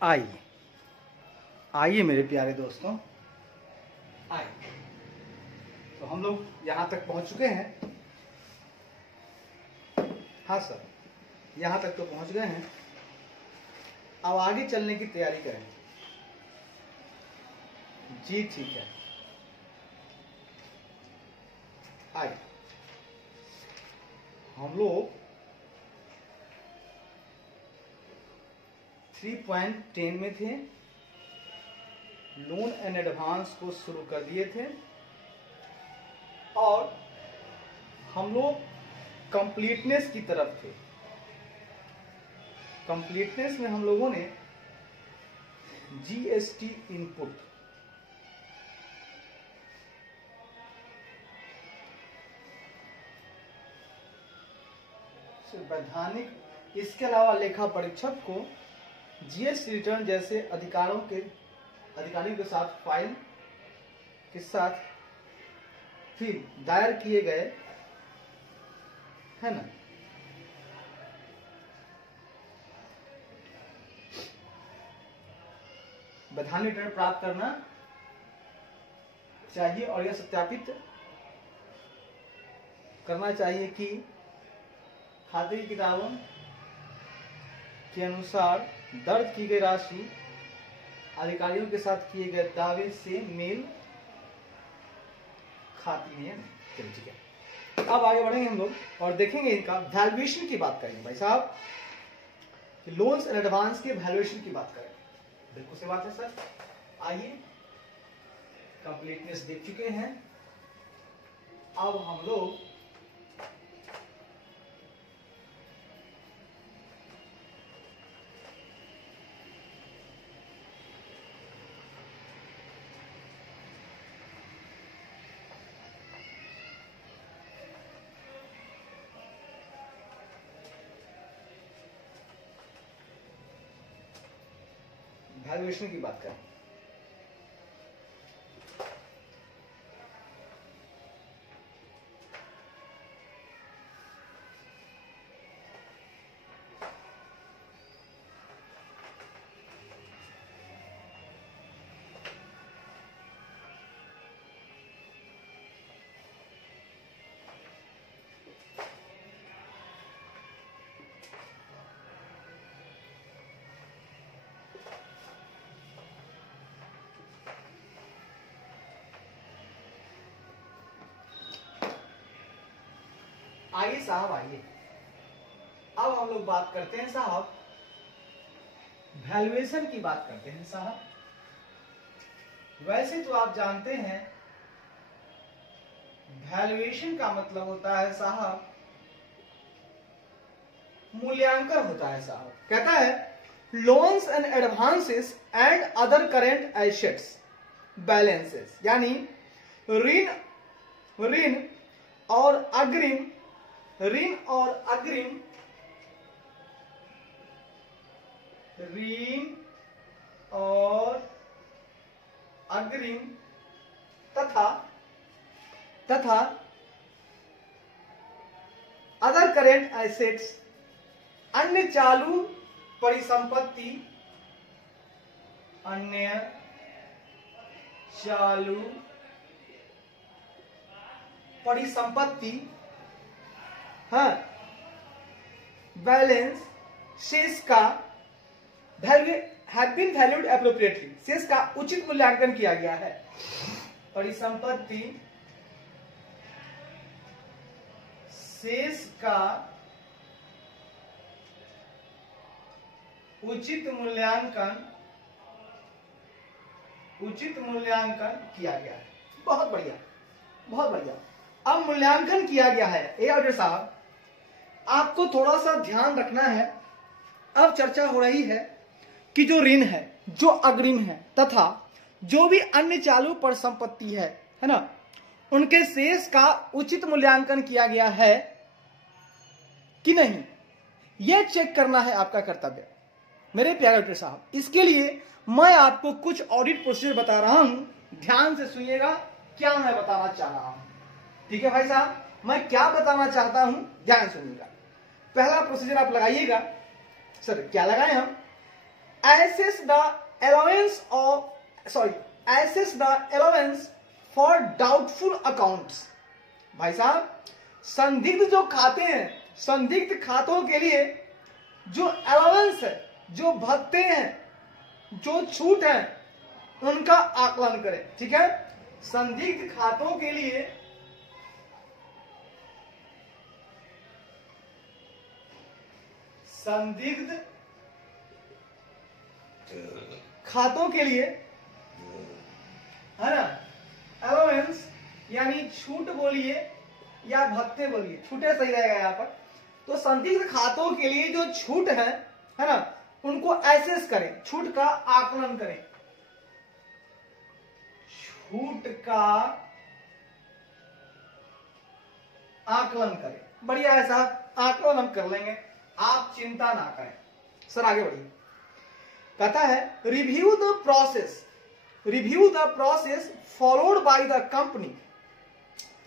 आइए आइए मेरे प्यारे दोस्तों, आइए। तो हम लोग यहाँ तक पहुँच चुके हैं। हाँ सर, यहाँ तक तो पहुँच गए हैं। अब आगे चलने की तैयारी करें। जी ठीक है, आइए। हम लोग 3.10 में थे, लोन एंड एडवांस को शुरू कर दिए थे और हम लोग कंप्लीटनेस की तरफ थे। कंप्लीटनेस में हम लोगों ने जीएसटी इनपुट, वैधानिक, इसके अलावा लेखा परीक्षक को जीएसटी रिटर्न जैसे अधिकारियों के साथ फाइल के साथ फिर दायर किए गए, है ना, वैधानिक रिटर्न प्राप्त करना चाहिए और यह सत्यापित करना चाहिए कि खाते की किताबों के अनुसार दर्ज की गई राशि अधिकारियों के साथ किए गए दावे से मेल खाती है। चलिए ठीक है, अब आगे बढ़ेंगे हम लोग और देखेंगे इनका वैल्यूएशन की बात करेंगे। भाई साहब, लोन्स एंड एडवांस के वैल्यूएशन की बात करें, बिल्कुल सही बात है सर। आइए, कंप्लीटनेस देख चुके हैं, अब हम लोग वैल्यूएशन की बात करें। आइए साहब, आइए, अब हम लोग बात करते हैं साहब, वैल्यूएशन की बात करते हैं साहब। वैसे तो आप जानते हैं वैल्यूएशन का मतलब होता है साहब मूल्यांकन होता है साहब। कहता है loans and advances and other current assets balances, यानी ऋण और अग्रिम ऋण और अग्रिम तथा अदर करेंट एसेट्स, अन्य चालू परिसंपत्ति, हाँ, बैलेंस शेष का हैव बीन वैल्यूड एप्रोप्रिएटली, शेष का उचित मूल्यांकन किया गया है। परिसंपत्ति शेष का उचित मूल्यांकन किया गया है। बहुत बढ़िया, बहुत बढ़िया। अब मूल्यांकन किया गया है। ए ऑडिटर साहब, आपको थोड़ा सा ध्यान रखना है। अब चर्चा हो रही है कि जो ऋण है, जो अग्रिम है तथा जो भी अन्य चालू परिसंपत्ति है ना, उनके शेष का उचित मूल्यांकन किया गया है कि नहीं, यह चेक करना है आपका कर्तव्य मेरे प्यारे ऑडिटर साहब। इसके लिए मैं आपको कुछ ऑडिट प्रोसीजर बता रहा हूं, ध्यान से सुनिएगा क्या मैं बताना चाह रहा हूं। ठीक है भाई साहब, मैं क्या बताना चाहता हूं, ध्यान सुनिएगा। पहला प्रोसीजर आप लगाइएगा। सर क्या लगाए हम? assess the allowance for doubtful accounts। भाई साहब, संदिग्ध जो खाते हैं, संदिग्ध खातों के लिए जो अलाउंस है, जो भत्ते हैं, जो छूट है, उनका आकलन करें। ठीक है, संदिग्ध खातों के लिए संदिग्ध खातों के लिए है ना, अलाउंस यानी छूट बोलिए या भत्ते बोलिए, छूटे सही रहेगा यहां पर। तो संदिग्ध खातों के लिए जो छूट है ना, उनको एसेस करें, छूट का आकलन करें, छूट का आकलन करें। बढ़िया है साहब, आकलन हम कर लेंगे, आप चिंता ना करें। सर आगे बढ़िए, कहता है review the process followed by the company,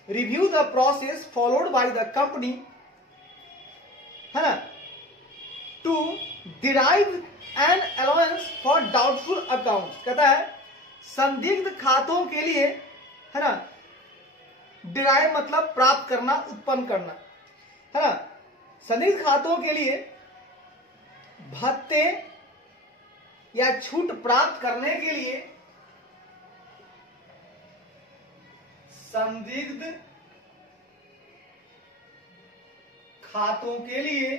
review the process followed by the company, है ना, to derive an allowance for doubtful accounts. कहता है संदिग्ध खातों के लिए, है ना, डिराइव मतलब प्राप्त करना, उत्पन्न करना, है ना, संदिग्ध खातों के लिए भत्ते या छूट प्राप्त करने के लिए संदिग्ध खातों के लिए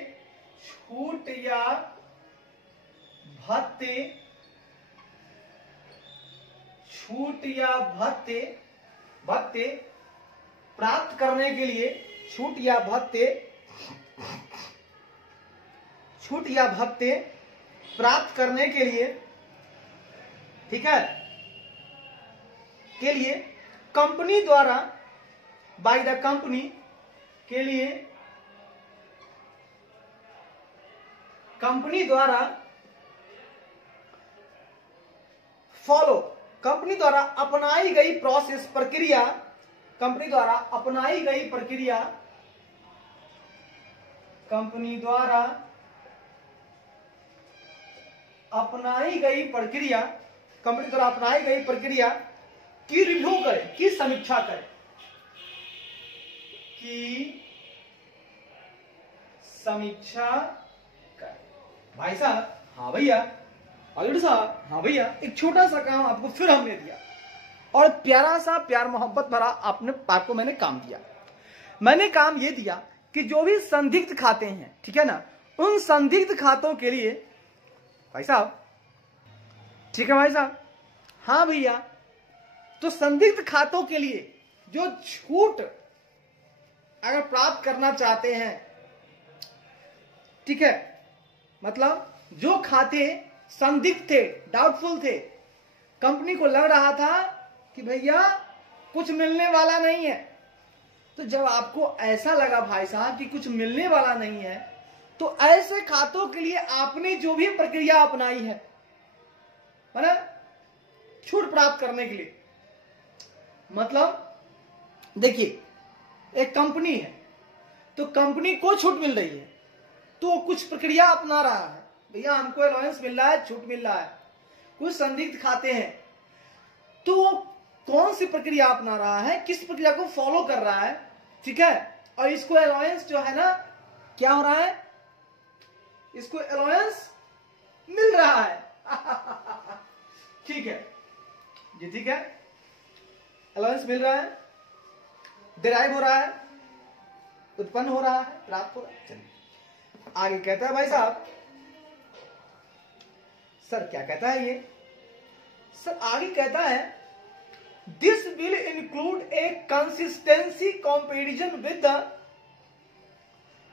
छूट या भत्ते, छूट या भत्ते, भत्ते प्राप्त करने के लिए, छूट या भत्ते, छूट या भत्ते प्राप्त करने के लिए, ठीक है, के लिए कंपनी द्वारा, बाय द कंपनी के लिए, कंपनी द्वारा फॉलो, कंपनी द्वारा अपनाई गई प्रोसेस, प्रक्रिया, कंपनी द्वारा अपनाई गई प्रक्रिया, कंपनी द्वारा अपनाई गई प्रक्रिया, कंपनी द्वारा अपनाई गई प्रक्रिया की रिव्यू करें, की समीक्षा करें, की समीक्षा करें। भाई साहब, हाँ भैया, ऑलरेडी साहब, हाँ भैया, एक छोटा सा काम आपको फिर हमने दिया और प्यारा सा, प्यार मोहब्बत भरा आपने आपको मैंने काम दिया। मैंने काम ये दिया कि जो भी संदिग्ध खाते हैं, ठीक है ना, उन संदिग्ध खातों के लिए, भाई साहब, ठीक है भाई साहब, हाँ भैया, तो संदिग्ध खातों के लिए जो छूट अगर प्राप्त करना चाहते हैं, ठीक है, मतलब जो खाते संदिग्ध थे, डाउटफुल थे, कंपनी को लग रहा था कि भैया कुछ मिलने वाला नहीं है, तो जब आपको ऐसा लगा भाई साहब कि कुछ मिलने वाला नहीं है, तो ऐसे खातों के लिए आपने जो भी प्रक्रिया अपनाई है, ना, छूट प्राप्त करने के लिए, मतलब देखिए एक कंपनी है, तो कंपनी को छूट मिल रही है, तो कुछ प्रक्रिया अपना रहा है, भैया हमको अलाउंस मिल रहा है, छूट मिल रहा है। कुछ संदिग्ध खाते हैं, तो कौन सी प्रक्रिया अपना रहा है, किस प्रक्रिया को फॉलो कर रहा है, ठीक है, और इसको अलाउंस जो है ना, क्या हो रहा है, इसको अलाउंस मिल रहा है। ठीक है जी, ठीक है, अलाउंस मिल रहा है, डिराइव हो रहा है, उत्पन्न हो रहा है, प्राप्त हो रहा है। चलिए आगे कहता है भाई साहब, सर क्या कहता है ये, सर आगे कहता है this will include A consistency comparison with the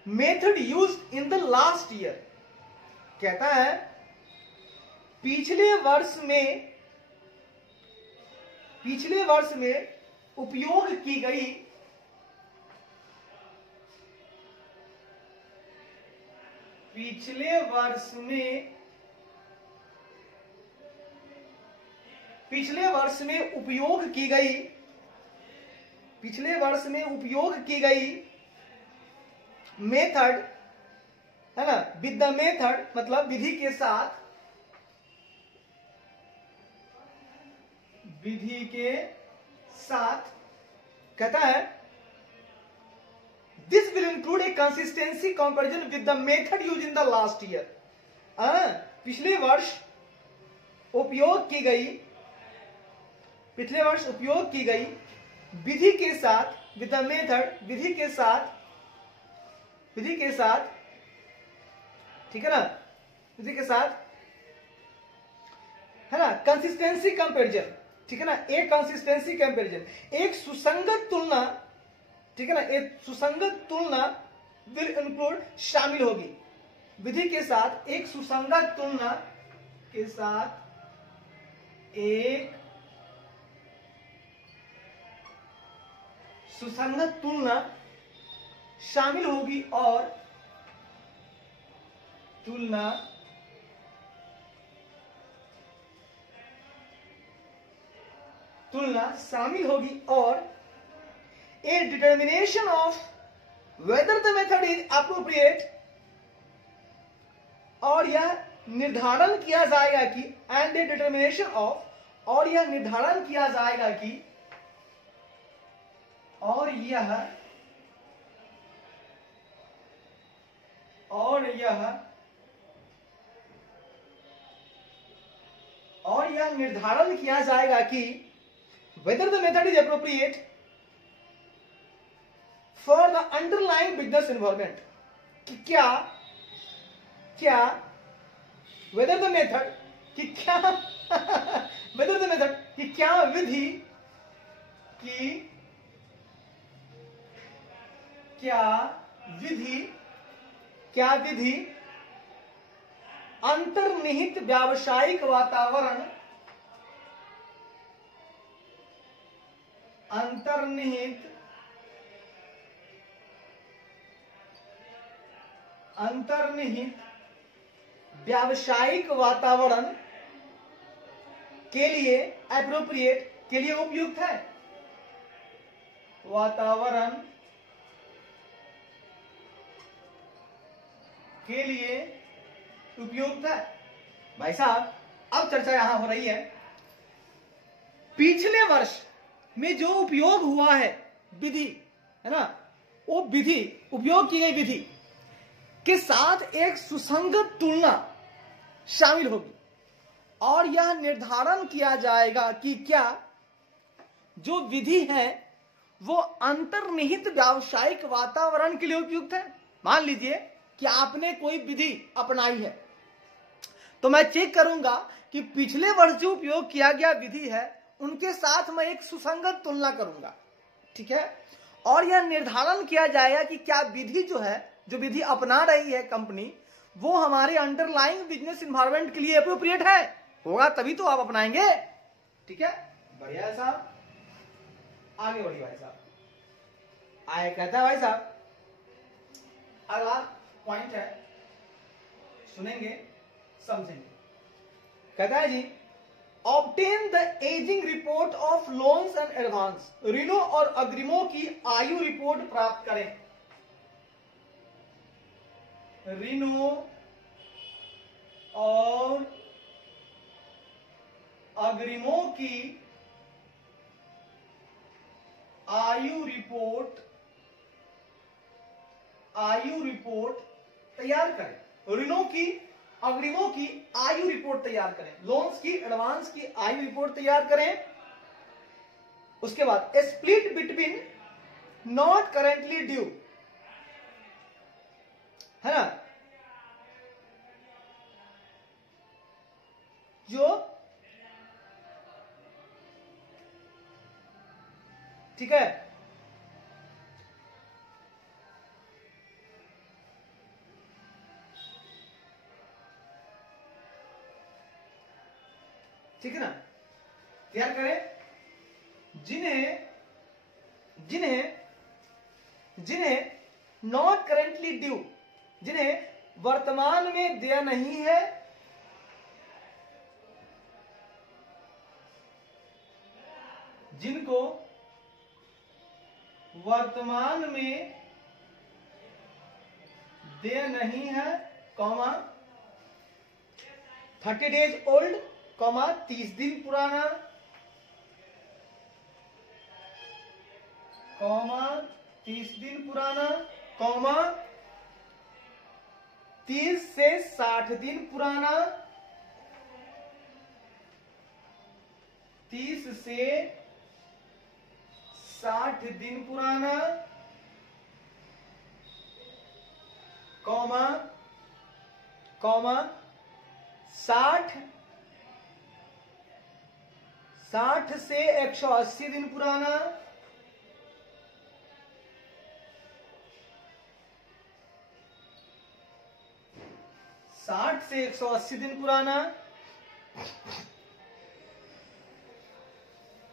method used in the last year. कहता है पिछले वर्ष में उपयोग की गई पिछले वर्ष में उपयोग की गई मेथड, है ना, विद द मेथड मतलब विधि के साथ, विधि के साथ, कहता है this will include A consistency comparison with the method use in the last year. पिछले वर्ष उपयोग की गई विधि के साथ, विद द मेथड, विधि के साथ, ठीक है ना, विधि के साथ, है ना, कंसिस्टेंसी कंपैरिजन, ठीक है ना, एक कंसिस्टेंसी कंपैरिजन, एक सुसंगत तुलना, ठीक है ना, एक सुसंगत तुलना विल इंक्लूड, शामिल होगी, विधि के साथ एक सुसंगत तुलना के साथ एक सुसंगत तुलना शामिल होगी, और तुलना शामिल होगी, और a determination of whether the method is appropriate, और यह निर्धारण किया जाएगा कि, एंड ए डिटर्मिनेशन ऑफ, और यह निर्धारण किया जाएगा कि, और यह निर्धारण किया जाएगा कि whether the method is appropriate for the underlying business environment, कि क्या whether the method, कि क्या विधि अंतर्निहित व्यावसायिक वातावरण, अंतर्निहित व्यावसायिक वातावरण के लिए एप्रोप्रिएट, के लिए उपयुक्त है, वातावरण के लिए उपयुक्त है। भाई साहब, अब चर्चा यहां हो रही है, पिछले वर्ष में जो उपयोग हुआ है विधि, है ना, वो विधि, उपयोग की गई विधि के साथ एक सुसंगत तुलना शामिल होगी, और यह निर्धारण किया जाएगा कि क्या जो विधि है वो अंतर्निहित व्यावसायिक वातावरण के लिए उपयुक्त है। मान लीजिए कि आपने कोई विधि अपनाई है, तो मैं चेक करूंगा कि पिछले वर्ष जो उपयोग किया गया विधि है उनके साथ मैं एक सुसंगत तुलना करूंगा, ठीक है, और यह निर्धारण किया जाएगा कि क्या विधि जो है, जो विधि अपना रही है कंपनी, वो हमारे अंडरलाइंग बिजनेस एनवायरनमेंट के लिए अप्रोप्रिएट है, होगा तभी तो आप अपनाएंगे, ठीक है। बढ़िया है साहब, आगे बढ़िए भाई साहब। आए कहता है भाई साहब, अगला पॉइंट है, सुनेंगे समझेंगे। कहता है जी, obtain the ageing report of loans and advance, ऋणों और अग्रिमों की आयु रिपोर्ट प्राप्त करें, ऋणों और अग्रिमों की आयु रिपोर्ट तैयार करें, ऋणों की, अग्रिमों की आयु रिपोर्ट तैयार करें, लोन्स की, एडवांस की आयु रिपोर्ट तैयार करें। उसके बाद split between not currently due, है ना, जो, ठीक है, ठीक है ना, तैयार करें, जिन्हें नॉट करेंटली ड्यू, जिन्हें वर्तमान में देय नहीं है, जिनको वर्तमान में देय नहीं है, कॉमा 30 days ओल्ड, कॉमा 30 दिन पुराना, कॉमा 30 दिन पुराना, कॉमा 30 से 60 दिन पुराना, 30 से 60 दिन पुराना, कॉमा कॉमा 60 से 180 दिन पुराना, 60 से 180 दिन पुराना,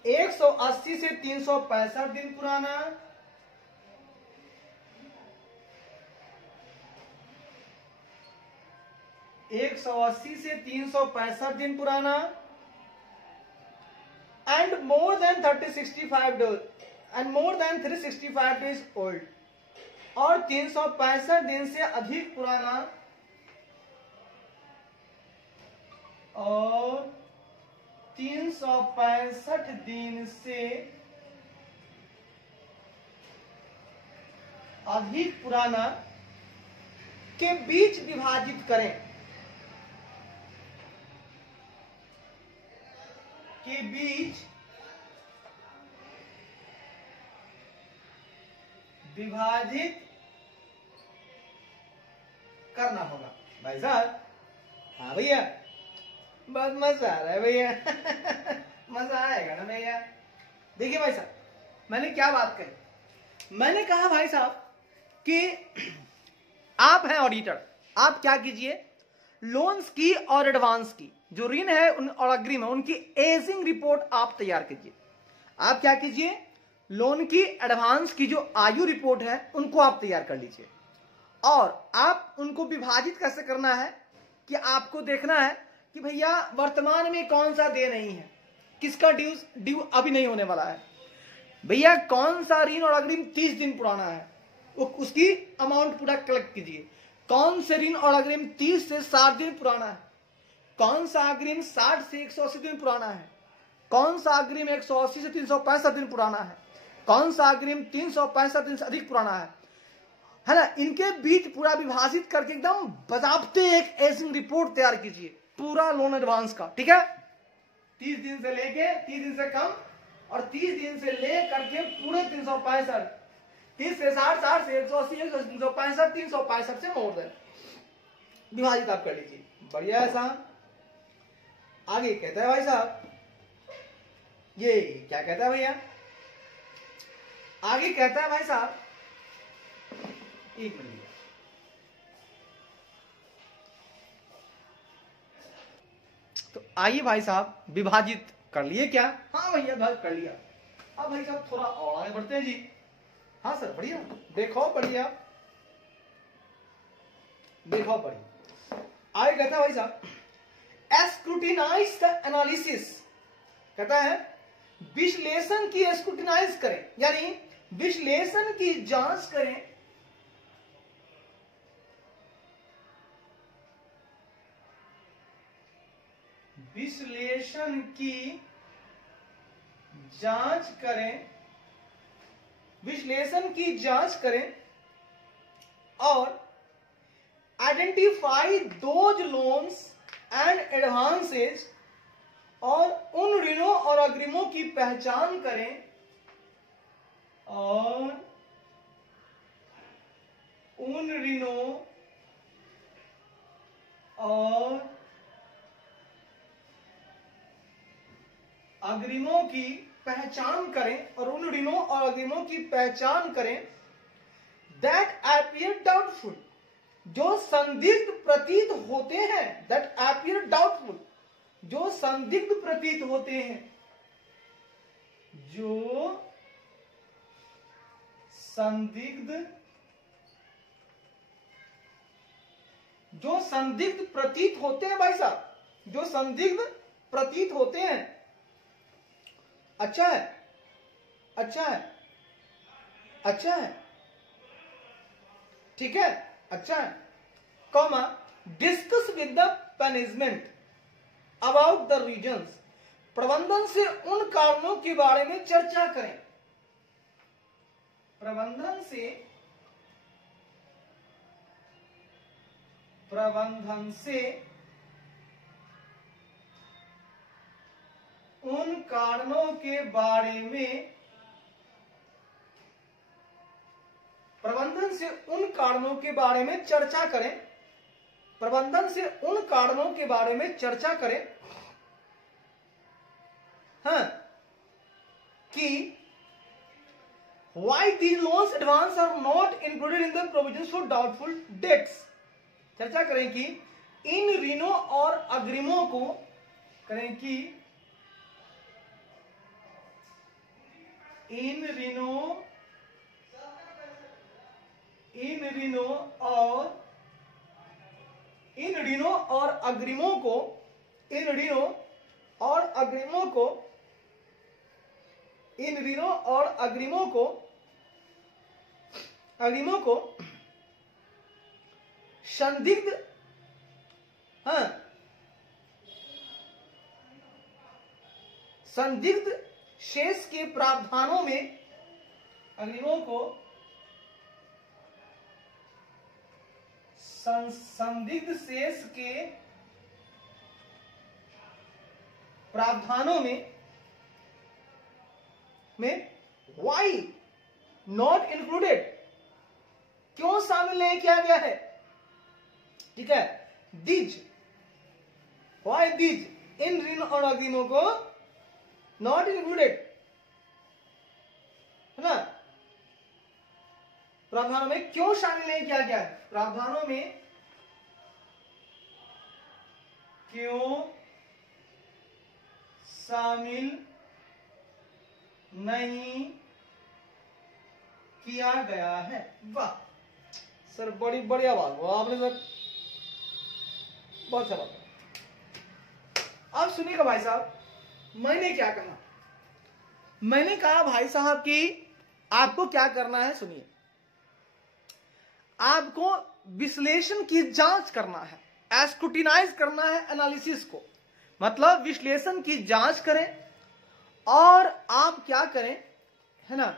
180 से 365 दिन पुराना, 180 से 365 दिन पुराना, and more than 365 days and more than 365 days old, और 365 दिन से अधिक पुराना और 365 दिन से अधिक पुराना के बीच विभाजित करें, के बीच विभाजित करना होगा। भाई साहब, हाँ भैया, बहुत मजा आ रहा है भैया मजा आएगा ना भैया। देखिए भाई साहब, मैंने क्या बात कही, मैंने कहा भाई साहब कि आप हैं ऑडिटर, आप क्या कीजिए, लोन्स की और एडवांस की जो ऋण है और अग्रिम है उनकी एजिंग रिपोर्ट आप तैयार कीजिए। आप क्या कीजिए, लोन की एडवांस की जो आयु रिपोर्ट है उनको आप तैयार कर लीजिए, और आप उनको विभाजित कैसे करना है कि आपको देखना है कि भैया वर्तमान में कौन सा दे नहीं है, किसका ड्यू अभी नहीं होने वाला है, भैया कौन सा ऋण और अग्रिम 30 दिन पुराना है उसकी अमाउंट पूरा कलेक्ट कीजिए, कौन से ऋण और अग्रिम 30 से 60 दिन पुराना है, कौन सा अग्रिम 60 से 180 दिन पुराना है, कौन सा अग्रिम 180 से 365 दिन पुराना है, कौन सा अग्रिम 365 दिन से अधिक पुराना है ना। इनके बीच पूरा विभाजित करके एकदम बजाबते एक एजिंग रिपोर्ट तैयार कीजिए पूरा लोन एडवांस का, ठीक है। 30 दिन से लेके 30 दिन से कम और 30 दिन से ले करके पूरे 365, 30 से 60, 60 से 180, 365, 365 से मोर देन विभाजित आप कर लीजिए। बढ़िया है साहब। आगे कहता है भाई साहब, ये क्या कहता है भैया, आगे कहता है भाई साहब, एक मिनट, तो आइए भाई साहब विभाजित कर लिए क्या, हाँ भैया विभाजित कर लिया। अब भाई साहब थोड़ा और आगे बढ़ते हैं जी। हाँ सर, बढ़िया, देखो बढ़िया, देखो बढ़िया। आगे कहता है भाई साहब, स्क्रूटिनाइज द एनालिसिस, कहता है विश्लेषण की स्क्रूटिनाइज करें, यानी विश्लेषण की जांच करें, विश्लेषण की जांच करें, विश्लेषण की जांच करें और identify those loans and advances, और उन ऋणों और अग्रिमों की पहचान करें, और उन ऋणों और अग्रिमों की पहचान करें, और उन ऋणों और अग्रिमों की पहचान करें दैट अपीयर डाउटफुल, जो संदिग्ध प्रतीत होते हैं, दैट अपीयर डाउटफुल, जो संदिग्ध प्रतीत होते हैं, जो संदिग्ध प्रतीत होते हैं भाई साहब, जो संदिग्ध प्रतीत होते हैं। अच्छा है, अच्छा है, अच्छा है, ठीक है, अच्छा है, comma discuss with the management about the reasons, प्रबंधन से उन कारणों के बारे में चर्चा करें, प्रबंधन से उन कारणों के बारे में प्रबंधन से उन कारणों के बारे में चर्चा करें, प्रबंधन से उन कारणों के बारे में चर्चा करें, हाँ, कि why these loans advance are not included in the provisions for doubtful debts। चर्चा करें कि इन ऋणों और अग्रिमों को करें कि इन ऋणों और अग्रिमों को संदिग्ध, हाँ, संदिग्ध शेष के प्रावधानों में, अग्रिमों को संदिग्ध शेष के प्रावधानों में why not included, क्यों शामिल नहीं किया गया है, ठीक है, दीज, why दीज, इन ऋण और अग्रिमों को नॉट इंक्लूडेड, है ना, प्रावधानों में क्यों शामिल नहीं किया गया है, प्रावधानों में क्यों शामिल नहीं किया गया है। वाह सर, बड़ी बढ़िया बात हुआ आपने सर, बहुत अच्छा बात। अब सुनिएगा भाई साहब, मैंने क्या कहा, मैंने कहा भाई साहब कि आपको क्या करना है, सुनिए, आपको विश्लेषण की जांच करना है, एस्क्रूटिनाइज करना है एनालिसिस को, मतलब विश्लेषण की जांच करें और आप क्या करें, है ना,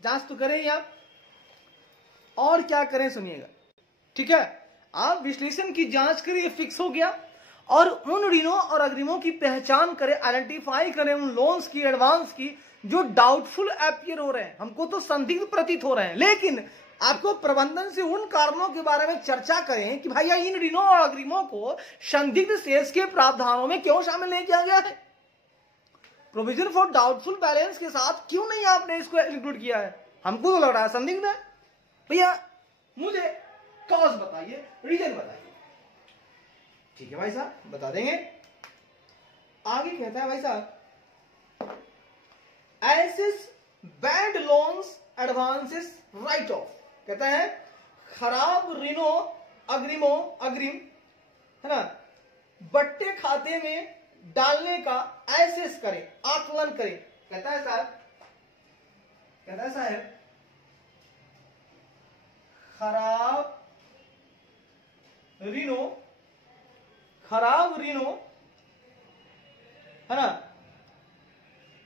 जांच तो करें ही आप, और क्या करें सुनिएगा, ठीक है, आप विश्लेषण की जांच करें, ये फिक्स हो गया, और उन ऋणों और अग्रिमों की पहचान करें, आइडेंटिफाई करें उन लोन्स की, एडवांस की जो डाउटफुल अपीयर हो रहे हैं, हमको तो संदिग्ध प्रतीत हो रहे हैं, लेकिन आपको प्रबंधन से उन कारणों के बारे में चर्चा करें कि भैया इन ऋणों और अग्रिमों को संदिग्ध शेष के प्रावधानों में क्यों शामिल नहीं किया गया है, प्रोविजन फॉर डाउटफुल बैलेंस के साथ क्यों नहीं आपने इसको इंक्लूड किया है, हमको तो लग रहा है संदिग्ध है, भैया मुझे कॉज बताइए, रीजन बताइए, ठीक है भाई साहब बता देंगे। आगे कहता है भाई साहब, assess bad loans advances write off, कहता है खराब ऋणों अग्रिम, है ना, बट्टे खाते में डालने का एसेस करें, आकलन करें, कहता है साहब खराब ऋणों, है ना,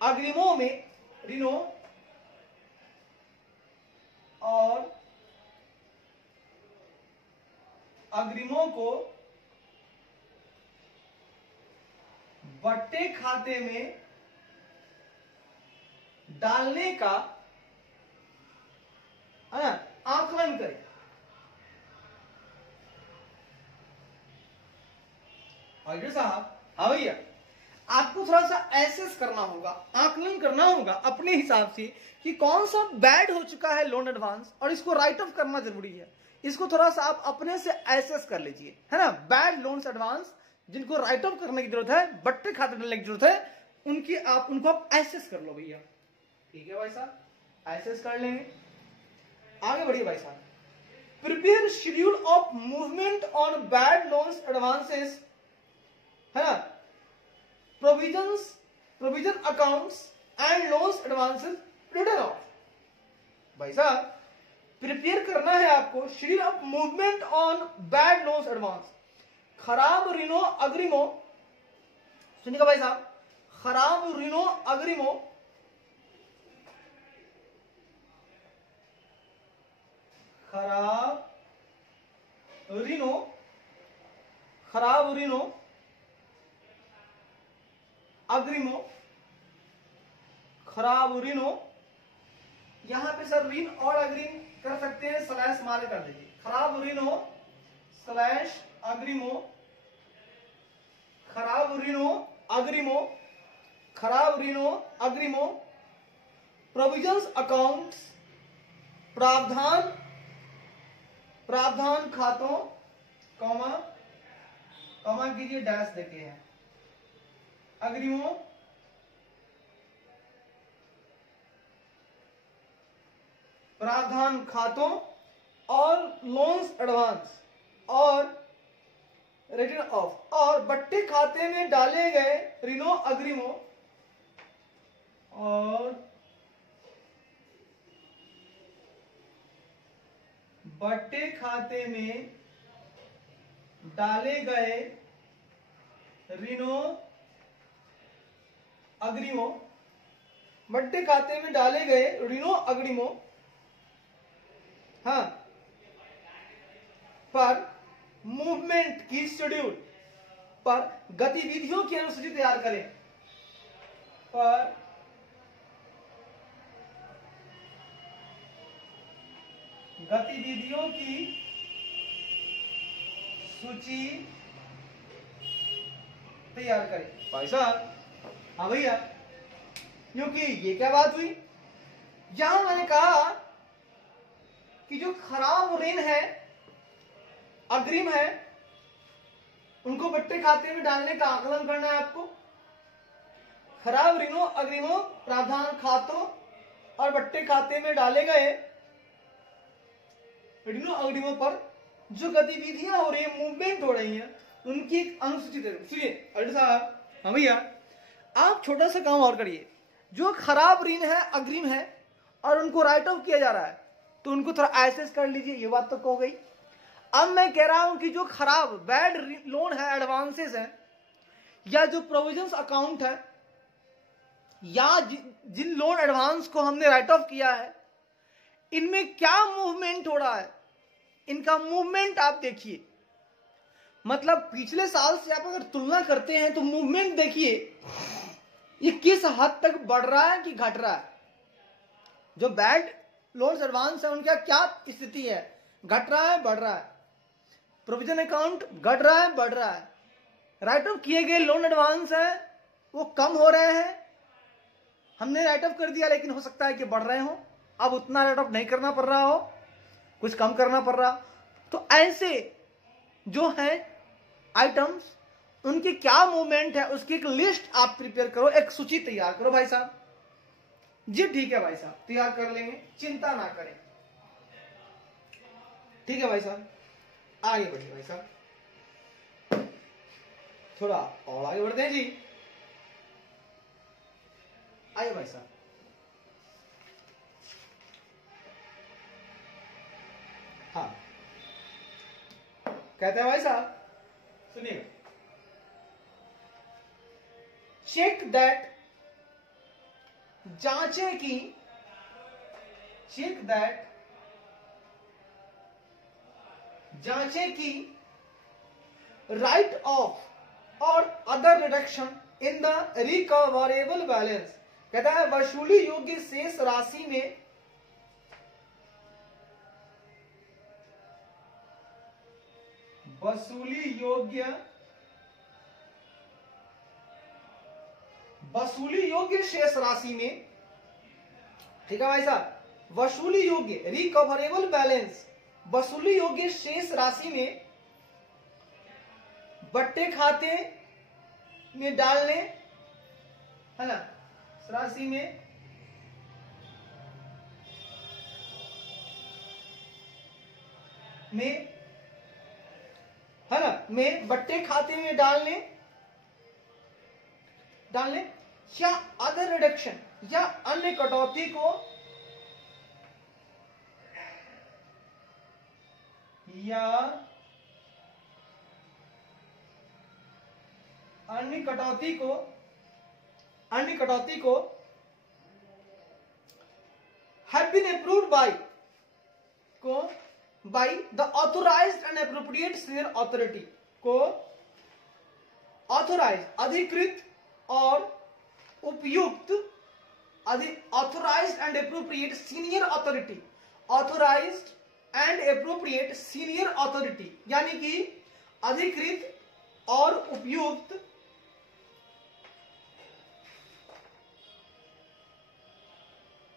अग्रिमों में, ऋणों और अग्रिमों को बट्टे खाते में डालने का, है ना, आकलन करें। और साहब, हाँ भैया, आपको थोड़ा सा एसेस करना होगा, आकलन करना होगा अपने हिसाब से कि कौन सा बैड हो चुका है लोन एडवांस, और इसको राइट ऑफ करना जरूरी है, इसको थोड़ा सा आप अपने से एसेस कर लीजिए, है ना, बैड लोन्स एडवांस जिनको राइट ऑफ करने की जरूरत है, बट्टे खाते डालने की जरूरत है, उनको आप एसेस कर लो भैया, ठीक है भाई साहब, एसेस कर लेंगे। आगे बढ़िए भाई साहब, prepare schedule of movement on bad loans advances, है ना, provision accounts and loans advances return of. भाई साहब प्रिपेयर करना है आपको schedule of movement on bad loans advance, खराब ऋणों अग्रिमों, सुनिएगा भाई साहब, खराब ऋणों अग्रिमों खराब ऋणों अग्रिमों, खराब ऋणों, यहां पे सर ऋण और अग्रिम कर सकते हैं, स्लैश मार कर दीजिए, खराब ऋणों स्लैश अग्रिमों, खराब ऋणों अग्रिमों, खराब ऋणों अग्रिमों, प्रोविजंस अकाउंट्स, प्रावधान खातों, कॉमा कीजिए, डैश देते हैं, अग्रिमों, प्रावधान खातों और लोन्स एडवांस और रिटर्न ऑफ, और बट्टे खाते में डाले गए ऋणों अग्रिमों और बट्टे खाते में डाले गए ऋणों अग्रिमों, बट्टे खाते में डाले गए ऋणों अग्रिमों, हाँ, पर मूवमेंट की शेड्यूल, पर गतिविधियों की अनुसूची तैयार करें, पर गतिविधियों की सूची तैयार करें। भाई साहब, हाँ भैया, क्योंकि ये क्या बात हुई, यहां मैंने कहा कि जो खराब ऋण है, अग्रिम है, उनको बट्टे खाते में डालने का आकलन करना है आपको। खराब ऋणों अग्रिमों प्रावधान खातों और बट्टे खाते में डाले गए ऋणों अग्रिमों पर जो गतिविधियां हो रही है, मूवमेंट हो रही है, उनकी एक अनुसूची तैयार। सुनिए अल्ट साहब, हाँ भैया, आप छोटा सा काम और करिए, जो खराब ऋण है, अग्रिम है, और उनको राइट ऑफ किया जा रहा है, तो उनको थोड़ा एसेस कर लीजिए। ये बात तो हो गई। अब मैं कह रहा हूं कि जो खराब बैड लोन है, एडवांसेस है, या जो प्रोविजंस अकाउंट है, या जिन लोन एडवांस को हमने राइट ऑफ किया है, इनमें क्या मूवमेंट हो रहा है, इनका मूवमेंट आप देखिए। मतलब पिछले साल से आप अगर तुलना करते हैं तो मूवमेंट देखिए, ये किस हद तक बढ़ रहा है कि घट रहा है। जो बैड लोन्स एडवांस है, उनका क्या स्थिति है, घट रहा है, बढ़ रहा है। प्रोविजन अकाउंट घट रहा है, बढ़ रहा है। राइट ऑफ किए गए लोन एडवांस है, वो कम हो रहे हैं। हमने राइट ऑफ कर दिया, लेकिन हो सकता है कि बढ़ रहे हो। अब उतना राइट ऑफ नहीं करना पड़ रहा हो, कुछ कम करना पड़ रहा। तो ऐसे जो है आइटम्स, उनकी क्या मूवमेंट है, उसकी एक लिस्ट आप प्रिपेयर करो, एक सूची तैयार करो भाई साहब। जी ठीक है भाई साहब, तैयार कर लेंगे, चिंता ना करें। ठीक है भाई साहब, आगे बढ़िए भाई साहब, थोड़ा और आगे बढ़ते हैं जी। आइए भाई साहब, हाँ, कहते हैं भाई साहब, सुनिए, चेक दैट, जांचे की, चेक दैट, जांचे की राइट ऑफ और other reduction in the recoverable balance. कहता है वसूली योग्य शेष राशि में वसूली योग्य शेष राशि में, ठीक है भाई साहब, वसूली योग्य रिकवरेबल बैलेंस, वसूली योग्य शेष राशि में बट्टे खाते में डालने, है ना, राशि में है ना, में बट्टे खाते में डालने या अदर रिडक्शन या अन्य कटौती को, या अन्य कटौती को हैव बीन अप्रूव्ड बाय, को by the authorized and appropriate senior authority, को ऑथोराइज अधिकृत और उपयुक्त, authorized and appropriate senior authority, authorized and appropriate senior authority, यानी कि अधिकृत और उपयुक्त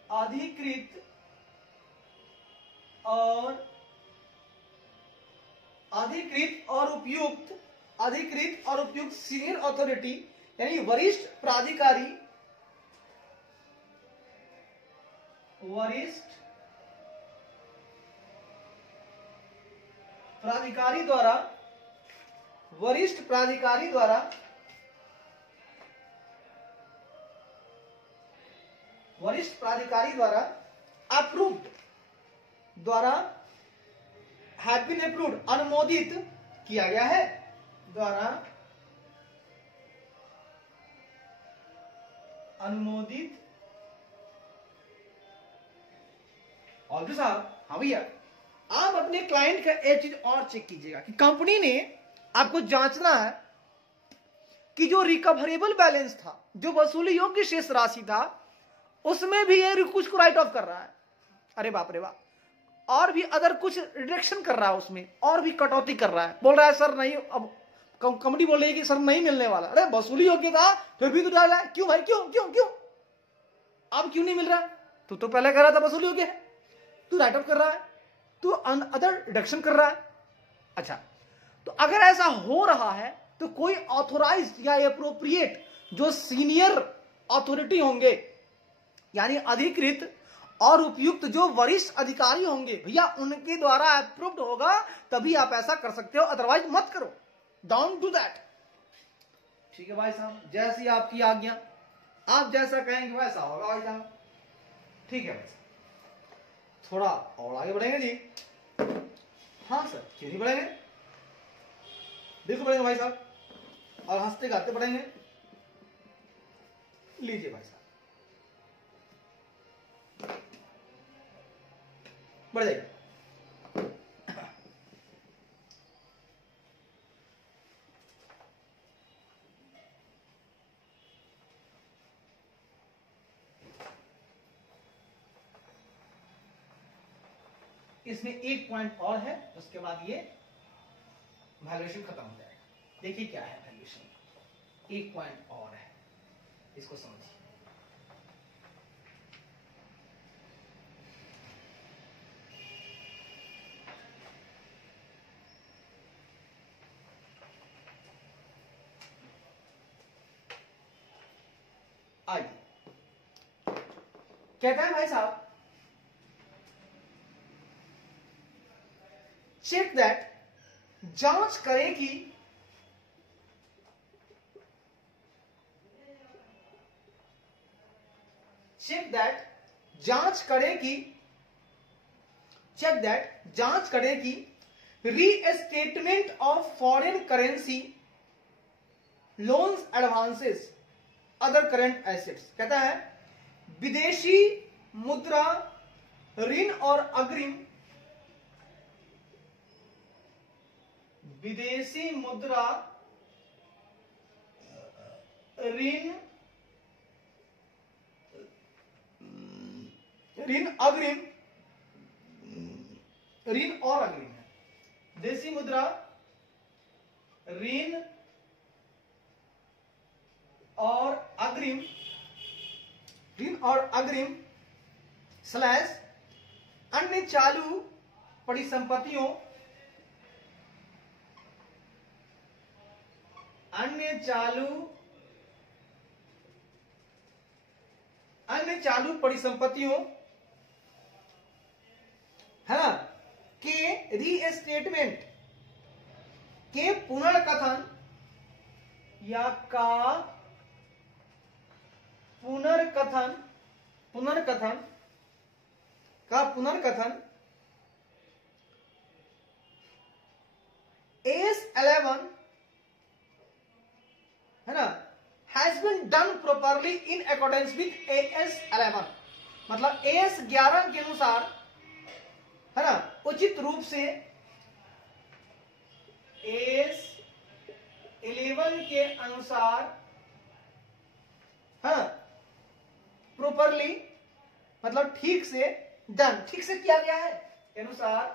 अधिकृत और उपयुक्त सीनियर अथॉरिटी, यानी वरिष्ठ प्राधिकारी, वरिष्ठ प्राधिकारी द्वारा अप्रूव्ड, हैव बीन अप्रूव्ड, अनुमोदित किया गया है, अनुमोदित। और भी साहब, हाँ भैया, आप अपने क्लाइंट का एक चीज और चेक कीजिएगा कि कंपनी ने आपको जांचना है कि जो रिकवरेबल बैलेंस था, जो वसूली योग्य शेष राशि था, उसमें भी ये कुछ को राइट ऑफ कर रहा है। अरे बाप रे बाप, और भी अदर कुछ रिडक्शन कर रहा है, उसमें और भी कटौती कर रहा है, बोल रहा है सर नहीं, अब कंपनी बोल रही है कि सर नहीं मिलने वाला। अरे वसूली योग्य था फिर भी तो डाला है, क्यों भाई, क्यों क्यों क्यों अब क्यों नहीं मिल रहा है? तू तो पहले कह रहा था वसूली योग्य है, तू राइट ऑफ कर रहा है, तू अदर रिडक्शन कर रहा है। अच्छा, तो अगर ऐसा हो रहा है तो कोई ऑथोराइज्ड या एप्रोप्रिएट जो सीनियर अथॉरिटी होंगे, यानी अधिकृत और उपयुक्त जो वरिष्ठ अधिकारी होंगे, भैया उनके द्वारा अप्रूव्ड होगा तभी आप ऐसा कर सकते हो, अदरवाइज मत करो, डोंट डू दैट। ठीक है भाई साहब, जैसी आपकी आज्ञा, आप जैसा कहेंगे वैसा होगा भाई साहब। ठीक है भाई साहब, थोड़ा और आगे बढ़ेंगे जी। हाँ सर, क्यों नहीं बढ़ेंगे, बिल्कुल बढ़ेंगे भाई साहब, और हंसते गाते बढ़ेंगे। लीजिए भाई साहब, बढ़ जाइए। इसमें एक पॉइंट और है, उसके बाद ये वैल्यूएशन खत्म हो जाएगा। देखिए क्या है वैल्यूएशन, एक पॉइंट और है, इसको समझिए। आइए, कहता है भाई साहब, चेक दैट, जांच करें कि जांच करें कि restatement of foreign currency loans advances other current assets, कहता है विदेशी मुद्रा ऋण और अग्रिम, विदेशी मुद्रा ऋण अग्रिम, ऋण और अग्रिम है, देशी मुद्रा ऋण और अग्रिम स्लैश अन्य चालू परिसंपत्तियों, अन्य चालू परिसंपत्तियों है ना, के रीस्टेटमेंट, के पुनर्कथन या का पुनर्कथन AS11 है ना, has been done properly in accordance with AS11, मतलब AS11 के अनुसार है ना, उचित रूप से एस 11 के अनुसार, हाँ, प्रॉपरली मतलब ठीक से डन, ठीक से किया गया है, अनुसार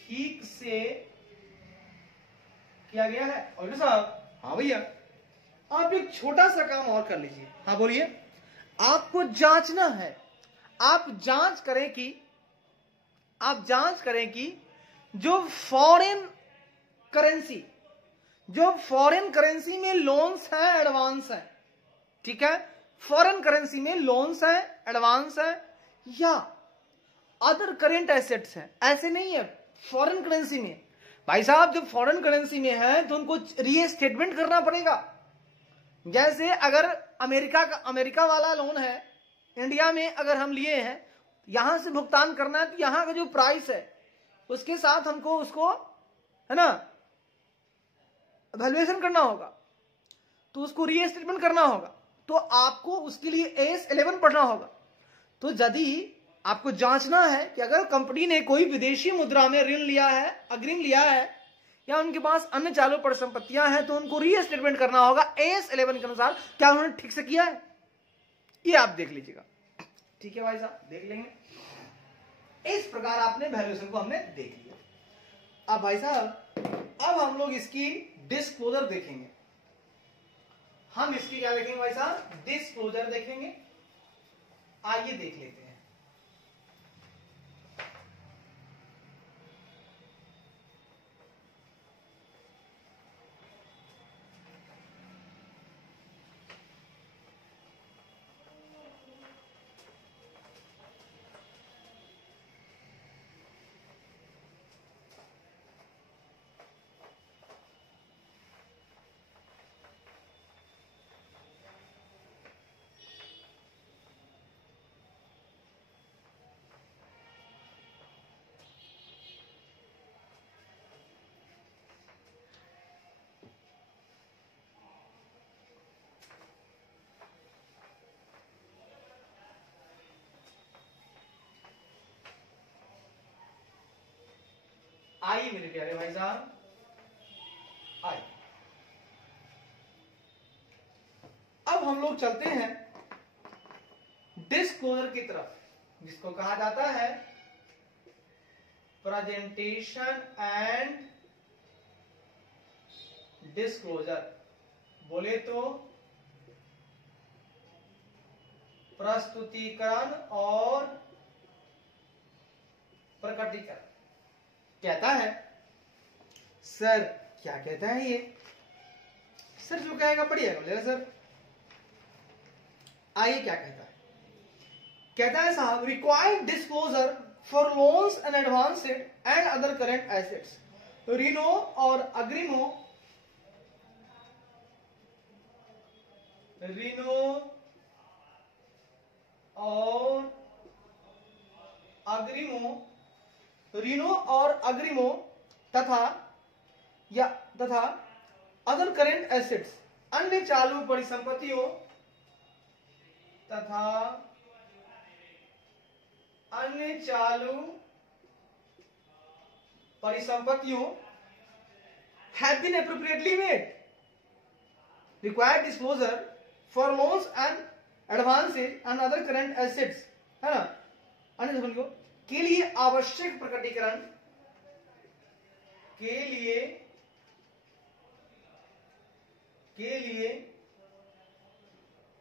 ठीक से किया गया है। और साहब, हाँ भैया, आप एक छोटा सा काम और कर लीजिए। हाँ बोलिए। आपको जांचना है, आप जांच करें कि जो फॉरेन करेंसी में लोन्स हैं, एडवांस हैं, ठीक है, फॉरेन करेंसी में लोन्स हैं, एडवांस हैं, या अदर करेंट एसेट्स हैं। ऐसे नहीं है फॉरेन करेंसी में, भाई साहब जब फॉरेन करेंसी में है तो उनको रीस्टेटमेंट करना पड़ेगा। जैसे अगर अमेरिका वाला लोन है, इंडिया में अगर हम लिए हैं, यहां से भुगतान करना है, तो यहां का जो प्राइस है उसके साथ हमको उसको, है ना, वैल्यूएशन करना होगा, तो उसको रीस्टेटमेंट करना होगा, तो आपको उसके लिए एस 11 पढ़ना होगा। तो यदि आपको जांचना है कि अगर कंपनी ने कोई विदेशी मुद्रा में ऋण लिया है, अग्रिम लिया है, या उनके पास अन्य चालू परिसंपत्तियां हैं, तो उनको रीस्टेटमेंट करना होगा एस 11 के अनुसार, क्या उन्होंने ठीक से किया है, ये आप देख लीजिएगा। ठीक है भाई साहब, देख लेंगे। इस प्रकार आपने वैल्यूएशन को हमने देख लिया। अब भाई साहब, अब हम लोग इसकी डिस्क्लोजर देखेंगे। हम इसकी क्या देखेंगे भाई साहब? डिस्क्लोजर देखेंगे। आइए देख लेते हैं। आइए मेरे प्यारे भाई साहब, आइए अब हम लोग चलते हैं डिस्क्लोजर की तरफ, जिसको कहा जाता है प्रेजेंटेशन एंड डिस्क्लोजर। बोले तो प्रस्तुतिकरण और प्रकटीकरण। कहता है सर, क्या कहता है ये? सर जो कहेगा बढ़िया बोलेगा सर। आइए क्या कहता है। कहता है साहब, required disclosure for loans and advanced and other current assets, ऋणों और अग्रिमों, ऋणों और अग्रिमों तथा अदर करेंट एसेट्स, अन्य चालू परिसंपत्तियों तथा अन्य चालू परिसंपत्तियों have been appropriately made. Required disclosure for loans and advances and other current assets, है ना, अन्य समझ लो, के लिए आवश्यक प्रकटीकरण, के लिए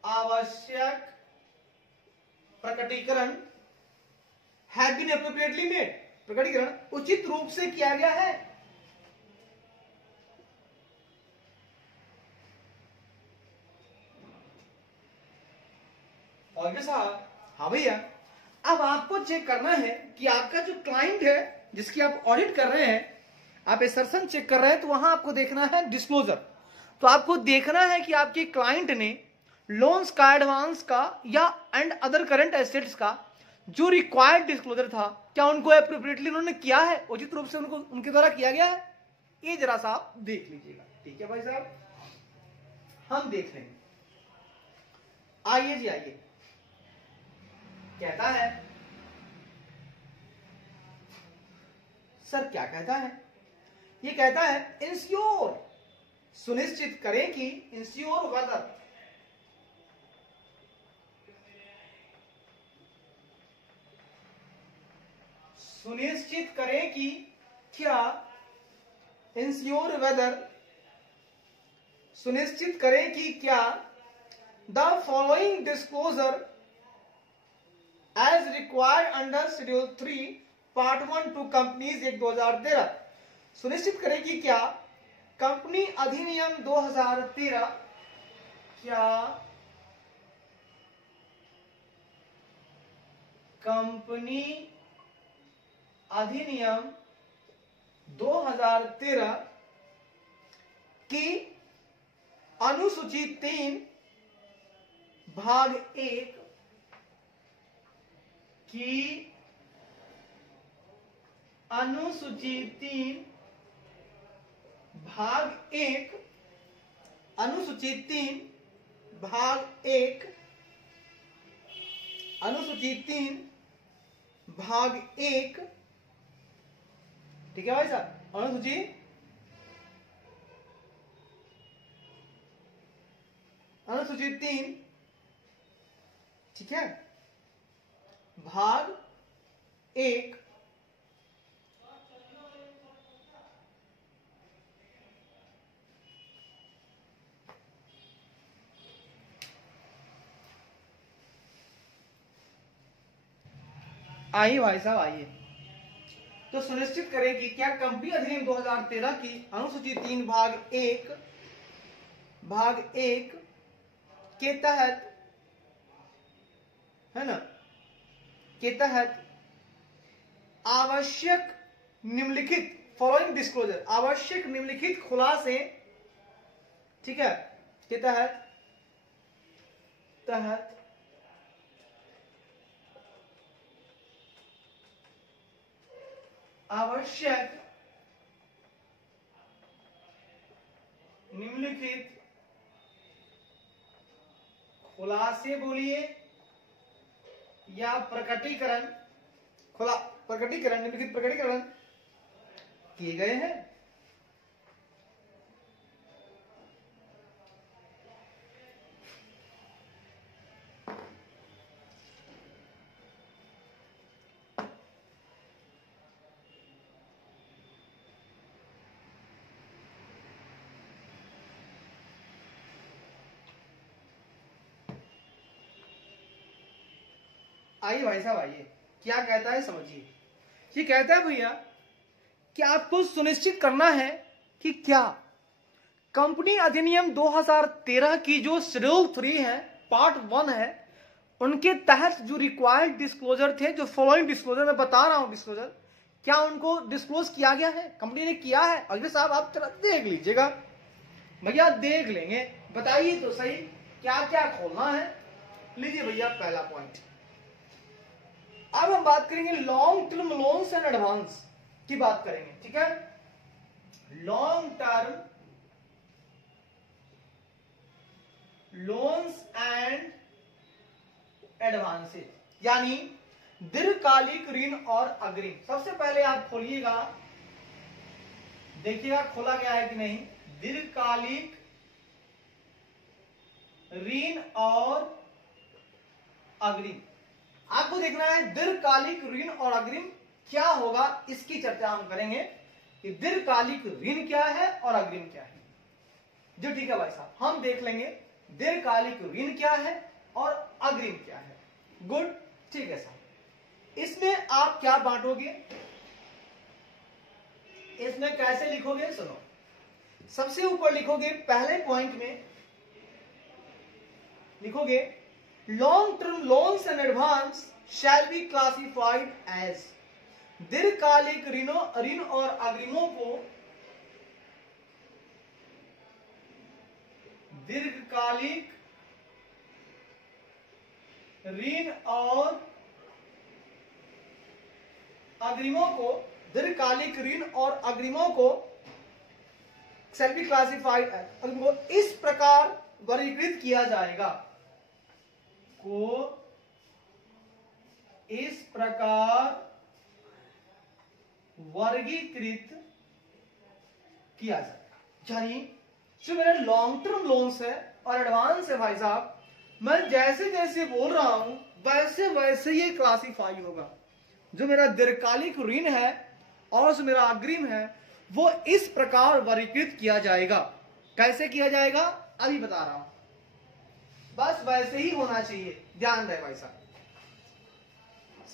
आवश्यक प्रकटीकरण have been appropriately made, प्रकटीकरण उचित रूप से किया गया है। और साहब, हाँ भैया, अब आपको चेक करना है कि आपका जो क्लाइंट है जिसकी आप ऑडिट कर रहे हैं, आप एसर्शन चेक कर रहे हैं, तो वहां आपको देखना है डिस्क्लोजर। तो आपको देखना है कि आपके क्लाइंट ने लोन्स का, एडवांस का या एंड अदर करंट एसेट्स का जो रिक्वायर्ड डिस्क्लोजर था, क्या उनको एप्रोप्रिएटली उन्होंने किया है, उचित रूप से उनको उनके द्वारा किया गया है, ये जरा सा आप देख लीजिएगा। ठीक है भाई साहब, हम देख रहे हैं। आइए जी आइए। कहता है सर क्या कहता है? ये कहता है इंश्योर, सुनिश्चित करें कि, इंश्योर वेदर, सुनिश्चित करें कि क्या, इंश्योर वेदर, सुनिश्चित करें कि क्या, the following disclosure as required under schedule 3 part 1 to companies act 2013, सुनिश्चित करें कि क्या कंपनी अधिनियम 2013, क्या कंपनी अधिनियम 2013 की अनुसूची 3 भाग 1 की अनुसूची 3 भाग 1, अनुसूची 3 भाग 1, अनुसूची 3 भाग 1, ठीक है भाई साहब, अनुसूची अनुसूची 3, ठीक है, भाग 1 आइए भाई साहब आइए। तो सुनिश्चित करें कि क्या कंपनी अधिनियम 2013 की अनुसूची 3 भाग 1 के तहत, है ना, के तहत आवश्यक निम्नलिखित, फॉलोइंग डिस्क्लोजर, आवश्यक निम्नलिखित खुलासे, ठीक है, के तहत आवश्यक निम्नलिखित खुलासे बोलिए या प्रकटीकरण, निम्नलिखित प्रकटीकरण किए गए हैं। आइए भाई साहब आइए, क्या कहता है समझिए। ये कहता है भैया कि आपको सुनिश्चित करना है कि क्या कंपनी अधिनियम 2013 की जो शेड्यूल 3 है, पार्ट 1 है, उनके तहत जो रिक्वायर्ड डिस्क्लोजर थे, जो फॉलोइंग डिस्क्लोजर मैं बता रहा हूं डिस्क्लोजर, क्या उनको डिस्क्लोज किया गया है, कंपनी ने किया है? अग्रज साहब आप जरा देख लीजिएगा, भैया देख लेंगे, बताइए तो सही क्या क्या खोलना है। लीजिए भैया पहला पॉइंट, अब हम बात करेंगे long term loans and advance की बात करेंगे, ठीक है, long term loans and advances, यानी दीर्घकालिक ऋण और अग्रिम। सबसे पहले आप खोलिएगा, देखिएगा खोला गया है कि नहीं, दीर्घकालिक ऋण और अग्रिम। आपको देखना है दीर्घकालिक ऋण और अग्रिम क्या होगा, इसकी चर्चा हम करेंगे कि दीर्घकालिक ऋण क्या है और अग्रिम क्या है। जो ठीक है भाई साहब, हम देख लेंगे दीर्घकालिक ऋण क्या है और अग्रिम क्या है। गुड, ठीक है साहब। इसमें आप क्या बांटोगे, इसमें कैसे लिखोगे, सुनो, सबसे ऊपर लिखोगे, पहले पॉइंट में लिखोगे long term loans and advance shall be classified as, दीर्घकालिक ऋण और अग्रिमों को, दीर्घकालिक ऋण और अग्रिमों को, दीर्घकालिक ऋण और अग्रिमों को शैल बी क्लासिफाइड एज, इस प्रकार वर्गीकृत किया जाएगा, को इस प्रकार वर्गीकृत किया जाए। यानी जो मेरे लॉन्ग टर्म लोन्स है और एडवांस है भाई साहब, मैं जैसे जैसे बोल रहा हूं वैसे वैसे ये क्लासिफाई होगा। जो मेरा दीर्घकालिक ऋण है और जो मेरा अग्रिम है वो इस प्रकार वर्गीकृत किया जाएगा। कैसे किया जाएगा अभी बता रहा हूं, बस वैसे ही होना चाहिए, ध्यान रहे भाई साहब।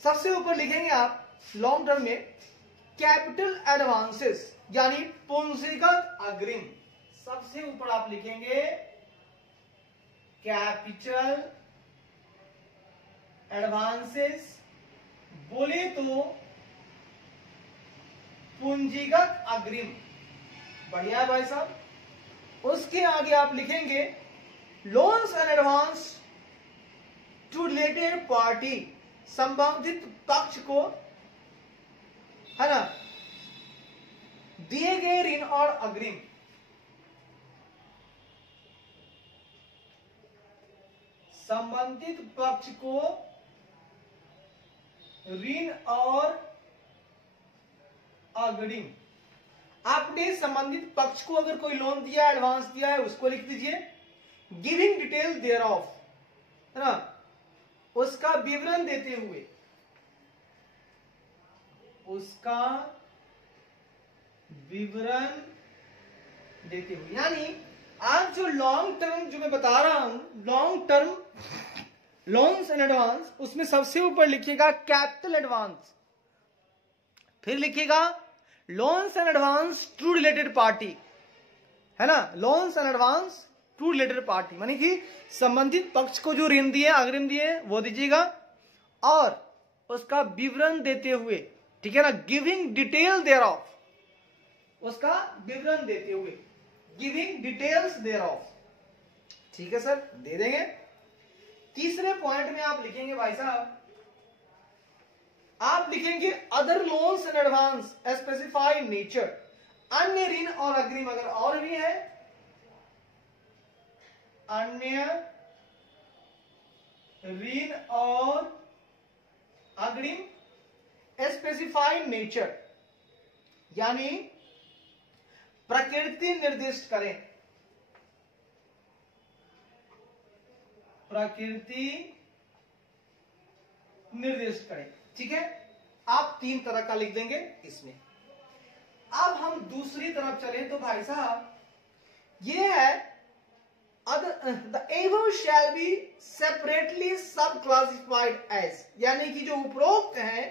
सबसे ऊपर लिखेंगे आप लॉन्ग टर्म में कैपिटल एडवांसेस यानी पूंजीगत अग्रिम। सबसे ऊपर आप लिखेंगे कैपिटल एडवांसेस, बोले तो पूंजीगत अग्रिम। बढ़िया है भाई साहब। उसके आगे आप लिखेंगे loans and advance to related party, संबंधित पक्ष को, है ना, दिए गए ऋण और अग्रिम। संबंधित पक्ष को ऋण और अग्रिम। आपने संबंधित पक्ष को अगर कोई लोन दिया, एडवांस दिया है, उसको लिख दीजिए गिविंग डिटेल देयर ऑफ, है ना, उसका विवरण देते हुए, उसका विवरण देते हुए। यानी आज जो लॉन्ग टर्म जो मैं बता रहा हूं, long term loans and advance, उसमें सबसे ऊपर लिखिएगा कैपिटल एडवांस, फिर लिखिएगा loans and advance to related party, है ना, loans and advance to related party, मानी कि संबंधित पक्ष को जो ऋण दिए, अग्रिम दिए, वो दीजिएगा और उसका विवरण देते हुए, ठीक है ना, गिविंग डिटेल देयर ऑफ, उसका विवरण देते हुए, गिविंग डिटेल्स देयर ऑफ। ठीक है सर, दे देंगे। तीसरे पॉइंट में आप लिखेंगे भाई साहब, आप लिखेंगे other loans and advance specified nature, अन्य ऋण और अग्रिम अगर और भी है, अन्य ऋण और अग्रिम स्पेसिफाइड नेचर, यानी प्रकृति निर्दिष्ट करें, प्रकृति निर्दिष्ट करें। ठीक है, आप तीन तरह का लिख देंगे इसमें। अब हम दूसरी तरफ चलें तो भाई साहब ये है the above shall be separately subclassified as, यानी कि जो उपरोक्त हैं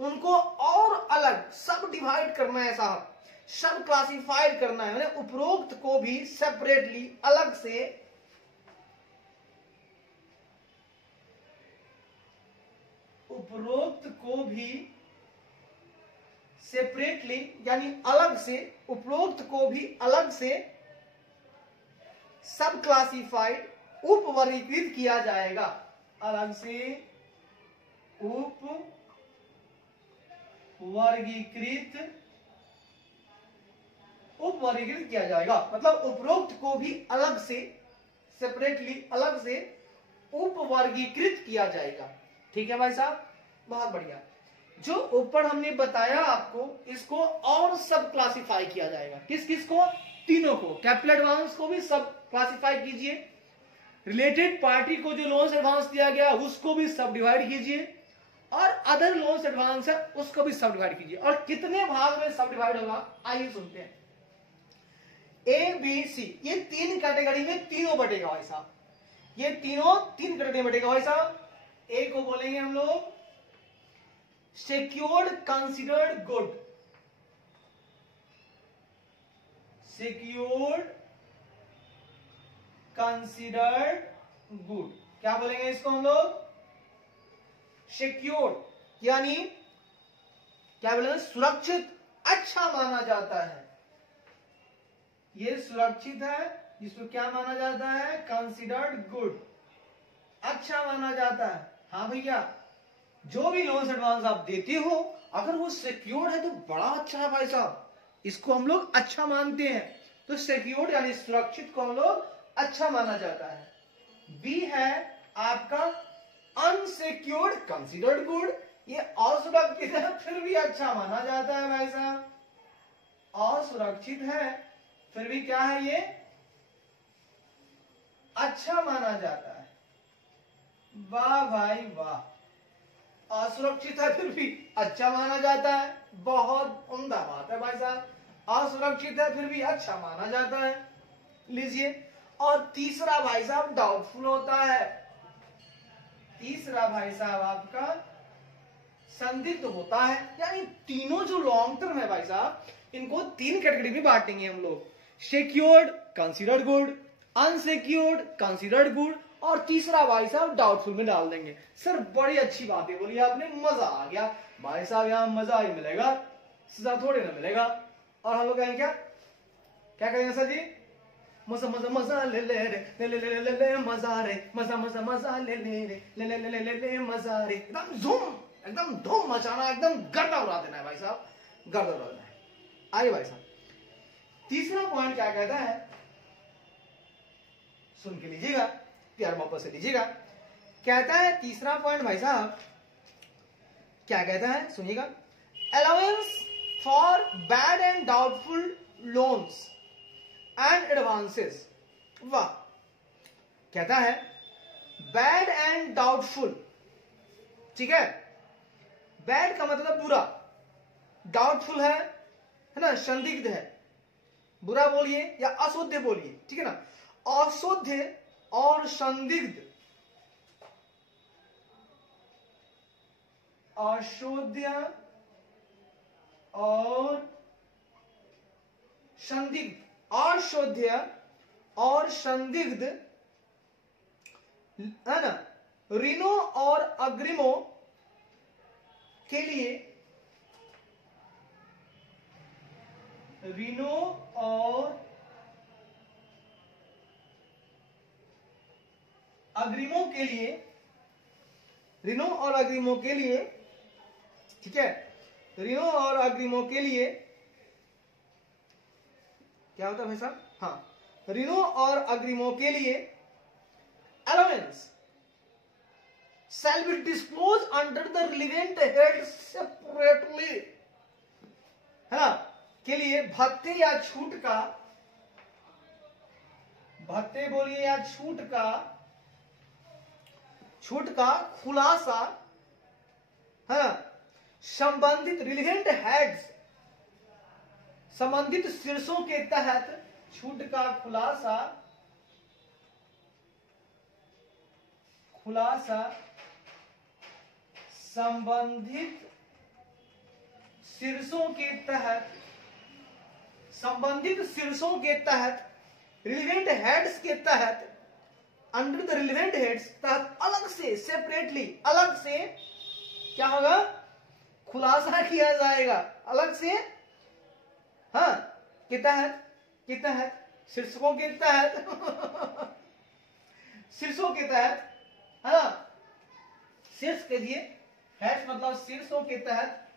उनको और अलग सब डिवाइड करना है साहब, सब क्लासिफाइड करना है, मैंने उपरोक्त को भी सेपरेटली अलग से उपरोक्त को भी सेपरेटली यानी अलग से, उपरोक्त को भी अलग से सब क्लासिफाइड उप वर्गीकृत किया जाएगा, अलग से उप वर्गीकृत किया जाएगा। मतलब उपरोक्त को भी अलग से सेपरेटली अलग से उप वर्गीकृत किया जाएगा। ठीक है भाई साहब, बहुत बढ़िया। जो ऊपर हमने बताया आपको, इसको और सब क्लासिफाई किया जाएगा। किस किस को? तीनों को। कैपिटल एडवांस को भी सब क्लासिफाई कीजिए, रिलेटेड पार्टी को जो लोन्स एडवांस दिया गया उसको भी सब डिवाइड कीजिए, और अदर लोन्स एडवांस है उसको भी सब डिवाइड कीजिए। और कितने भाग में सब डिवाइड होगा आइए सुनते हैं। ए बी सी, ये तीन कैटेगरी में तीनों बटेगा भाई साहब, ये तीनों तीन कैटेगरी में बटेगा भाई साहब। ए को बोलेंगे हम लोग secured considered good, secured considered good, क्या बोलेंगे इसको हम लोग? सिक्योर्ड यानी क्या बोलेंगे? सुरक्षित, अच्छा माना जाता है, ये सुरक्षित है, जिसको क्या माना जाता है? कंसिडर्ड गुड, अच्छा माना जाता है। हाँ भैया, जो भी लोन्स एडवांस आप देते हो अगर वो सिक्योर्ड है तो बड़ा अच्छा है भाई साहब, इसको हम लोग अच्छा मानते हैं। तो सिक्योर्ड यानी सुरक्षित को हम लोग अच्छा माना जाता है। बी है आपका अनसिक्योर्ड कंसिडर्ड गुड, ये असुरक्षित है फिर भी अच्छा माना जाता है भाई साहब, असुरक्षित है फिर भी क्या है ये, अच्छा माना जाता है। वाह भाई वाह, असुरक्षित है फिर भी अच्छा माना जाता है, बहुत उम्दा बात है भाई साहब, असुरक्षित है फिर भी अच्छा माना जाता है। लीजिए, और तीसरा भाई साहब डाउटफुल होता है, तीसरा भाई साहब आपका संदिग्ध होता है। यानी तीनों जो लॉन्ग टर्म है भाई साहब, इनको तीन कैटेगरी में बांटेंगे हम लोग, secured considered good, unsecured considered good, और तीसरा भाई साहब डाउटफुल में डाल देंगे। सर बड़ी अच्छी बातें बोली आपने, मजा आ गया भाई साहब, यहाँ मजा ही मिलेगा, सजा थोड़ी ना मिलेगा। और हम लोग कहेंगे क्या क्या करेंगे सर जी, मजा मजा मजा ले ले रे, ले ले ले ले ले मजा रे, मजा मजा मजा ले ले रे, ले ले ले ले ले मजा रे, एकदम धूम, एकदम धूम मचाना, एकदम गर्दा उड़ा देना है भाई साहब, गर्दा उड़ा देना है। आइए भाई साहब, तीसरा पॉइंट क्या कहता है, सुन के लीजिएगा, प्यार वापस से लीजिएगा। कहता है तीसरा पॉइंट भाई साहब क्या कहता है, सुनिएगा, allowance for bad and doubtful loans and advances. वाह, कहता है बैड एंड डाउटफुल, ठीक है, बैड का मतलब बुरा, डाउटफुल है ना, संदिग्ध है, बुरा बोलिए या अशुद्ध बोलिए, ठीक है ना, अशुद्ध और संदिग्ध, अशुद्ध और संदिग्ध, अशुद्ध और संदिग्ध है ना, ऋणों और अग्रिमों के लिए, ऋणों और अग्रिमों के लिए, ऋणों और अग्रिमों के लिए, ठीक है, ऋणों और अग्रिमों के लिए क्या होता है भाई साहब, हाँ, ऋणों और अग्रिमों के लिए allowance shall be disclosed under the relevant head separately, है ना, के लिए भत्ते या छूट का, भत्ते बोलिए या छूट का खुलासा, है ना, संबंधित रिलेवेंट हेड्स, संबंधित शीर्षों के तहत छूट का खुलासा, संबंधित शीर्षों के तहत, संबंधित शीर्षों के तहत, रिलेवेंट हेड्स के तहत, अंडर द रिलेवेंट हेड्स तहत अलग से, सेपरेटली, अलग से क्या होगा, खुलासा किया जाएगा, अलग से, हाँ, के तहत शीर्षकों के तहत शीर्षों के तहत, है ना, शीर्ष के लिए, हेड्स मतलब शीर्षों के तहत,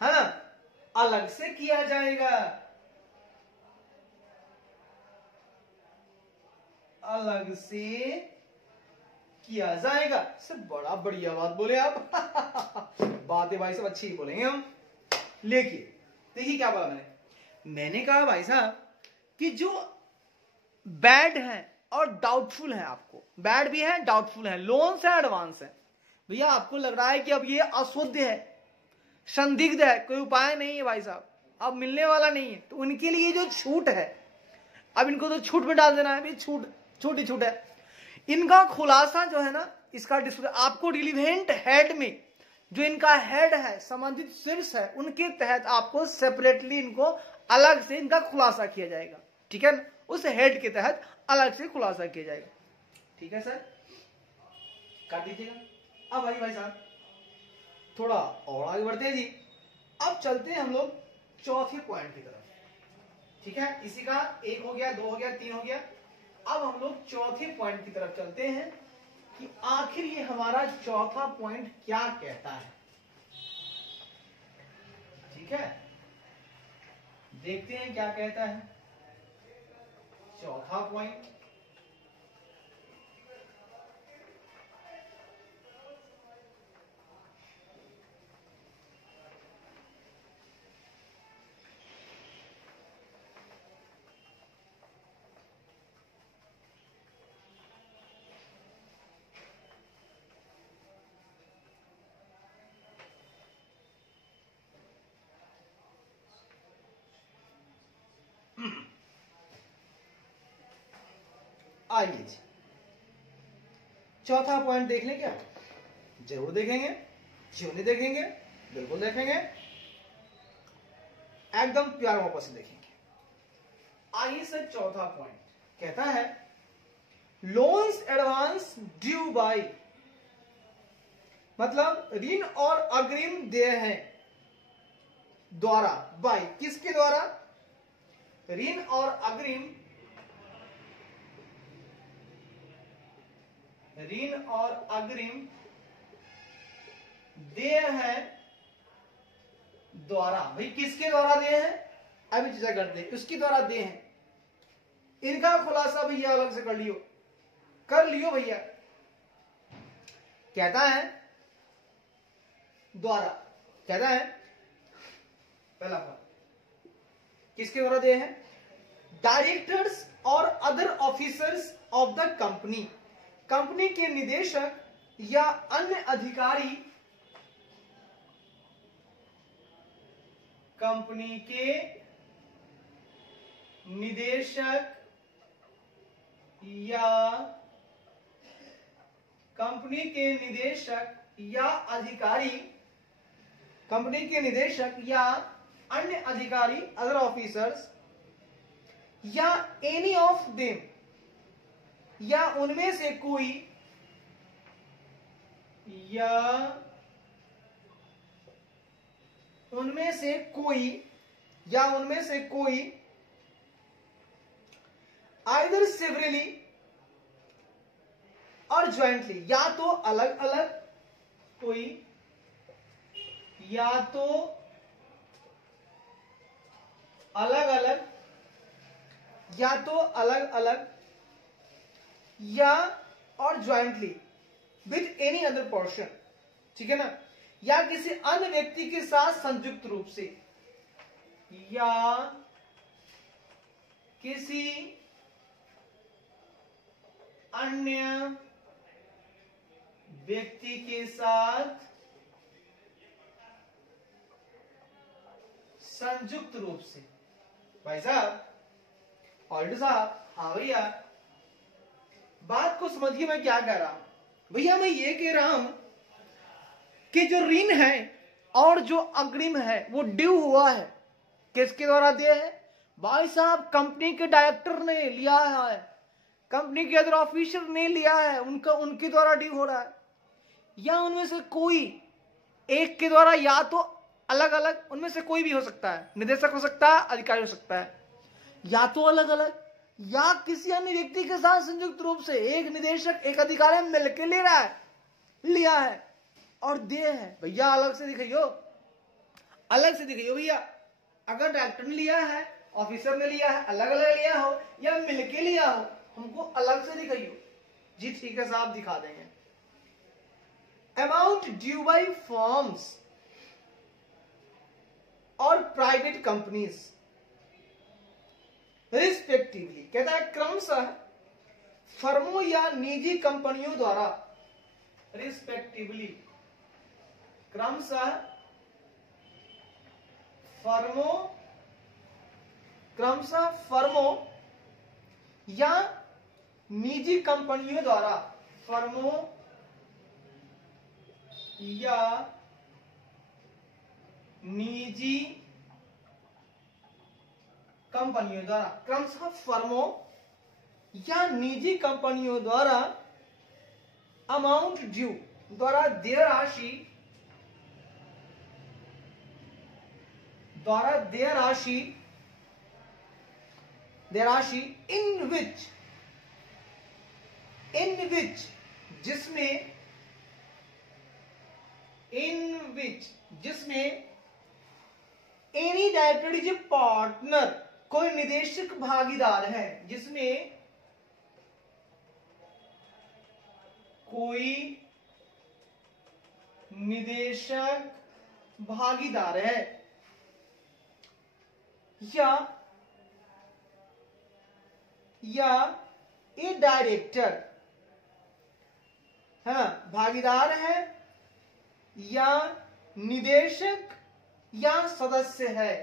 है ना, अलग से किया जाएगा, अलग से किया जाएगा। सर बड़ा बढ़िया बात बोले आप बातें भाई सब अच्छी ही बोलेंगे हम। लेकिन देखिए क्या बोला मैंने कहा भाई साहब कि जो बैड है और डाउटफुल है, आपको बैड भी है डाउटफुल है, लोन्स है एडवांस है, भैया आपको लग रहा है कि अब ये अशुद्ध है, संदिग्ध है, कोई उपाय नहीं है भाई साहब, अब मिलने वाला नहीं है, तो उनके लिए जो छूट है, अब इनको तो छूट में डाल देना है, छूट छोटी छूट है, इनका खुलासा जो है ना, इसका आपको रिलेवेंट हेड में, जो इनका हेड है, संबंधित शीर्ष है, उनके तहत आपको सेपरेटली इनको अलग से इनका खुलासा किया जाएगा, ठीक है ना, उस हेड के तहत अलग से खुलासा किया जाएगा, ठीक है सर, काट दीजिएगा। अब भाई साहब थोड़ा और आगे बढ़ते हैं जी, अब चलते हैं हम लोग चौथे पॉइंट की तरफ, ठीक है, इसी का 1 हो गया, 2 हो गया, 3 हो गया, अब हम लोग चौथे पॉइंट की तरफ चलते हैं कि आखिर ये हमारा चौथा पॉइंट क्या कहता है, ठीक है, देखते हैं क्या कहता है चौथा पॉइंट। आइए जी चौथा पॉइंट देख लें क्या? जरूर देखेंगे, क्यों नहीं देखेंगे, बिल्कुल देखेंगे, एकदम प्यार मोहब्बत से देखेंगे। आइए सर चौथा पॉइंट कहता है लोन्स एडवांस ड्यू बाय, मतलब ऋण और अग्रिम देय है द्वारा, बाय किसके द्वारा? ऋण और अग्रिम, ऋण और अग्रिम देय है द्वारा। भाई किसके द्वारा देय है? अभी चर्चा करते हैं, उसके द्वारा देय है। इनका खुलासा भैया अलग से कर लियो भैया। कहता है द्वारा, कहता है पहला पॉइंट किसके द्वारा देय है? डायरेक्टर्स और other officers of the company, company के निदेशक या अन्य अधिकारी, कंपनी के निदेशक या कंपनी के निदेशक या अधिकारी, कंपनी के निदेशक या अन्य अधिकारी, अदर ऑफिसर्स, या एनी ऑफ देम, या उनमें से कोई, या उनमें से कोई, या उनमें से कोई, आइदर सेवरली और ज्वाइंटली, या तो अलग अलग कोई, या तो अलग अलग, या तो अलग अलग, या और jointly with any other person, ठीक है ना, या किसी अन्य व्यक्ति के साथ संयुक्त रूप से, या किसी अन्य व्यक्ति के साथ संयुक्त रूप से। भाई साहब, ऑल्टो साहब, हाँ भैया, बात को समझिए मैं क्या कह रहा हूं। भैया मैं ये कह रहा हूं कि जो ऋण है और जो अग्रिम है वो ड्यू हुआ है, किसके द्वारा दिया है? भाई साहब कंपनी के डायरेक्टर ने लिया है, कंपनी के अदर ऑफिसर ने लिया है, उनके द्वारा ड्यू हो रहा है, या उनमें से कोई एक के द्वारा, या तो अलग अलग, उनमें से कोई भी हो सकता है, निदेशक हो सकता है, अधिकारी हो सकता है, या तो अलग अलग, या किसी अन्य व्यक्ति के साथ संयुक्त रूप से, एक निदेशक एक अधिकारी मिलकर ले रहा है, लिया है और दे है। भैया अलग से दिखाइयो, अलग से दिखाइयो भैया। अगर डायरेक्टर ने लिया है, ऑफिसर ने लिया है, अलग अलग लिया हो या मिलके लिया हो, हमको अलग से दिखाइयो। जी ठीक है साहब, दिखा देंगे। अमाउंट ड्यू बाय फर्म्स और प्राइवेट कंपनीज रिस्पेक्टिवली, कहता है क्रमशः फर्मों या निजी कंपनियों द्वारा, रिस्पेक्टिवली, क्रमशः फर्मों या निजी कंपनियों द्वारा, फर्मों या निजी कंपनियों द्वारा, क्रमशः फर्मों या निजी कंपनियों द्वारा अमाउंट ड्यू, द्वारा देय राशि, द्वारा देय राशि, इन विच जिसमें any director is a partner, कोई निदेशक भागीदार है, जिसमें कोई निदेशक भागीदार है, या ए डायरेक्टर, हाँ भागीदार है, या निदेशक या सदस्य है,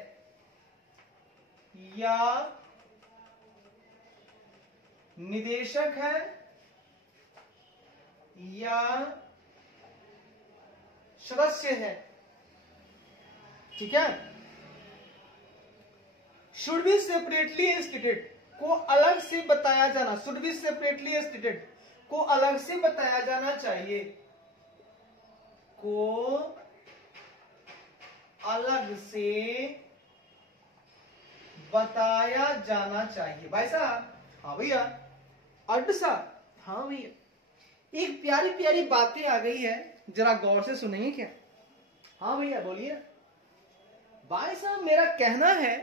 या निदेशक है या सदस्य है, ठीक है। शुड बी सेपरेटली स्टेटेड, को अलग से बताया जाना, शुड बी सेपरेटली स्टेटेड, को अलग से बताया जाना चाहिए, को अलग से बताया जाना चाहिए। भाई साहब, हाँ भैया। अड्ड साहब, हाँ भैया। एक प्यारी प्यारी बातें आ गई है, जरा गौर से सुनेंगे क्या? हाँ भैया बोलिए। भाई साहब, मेरा कहना है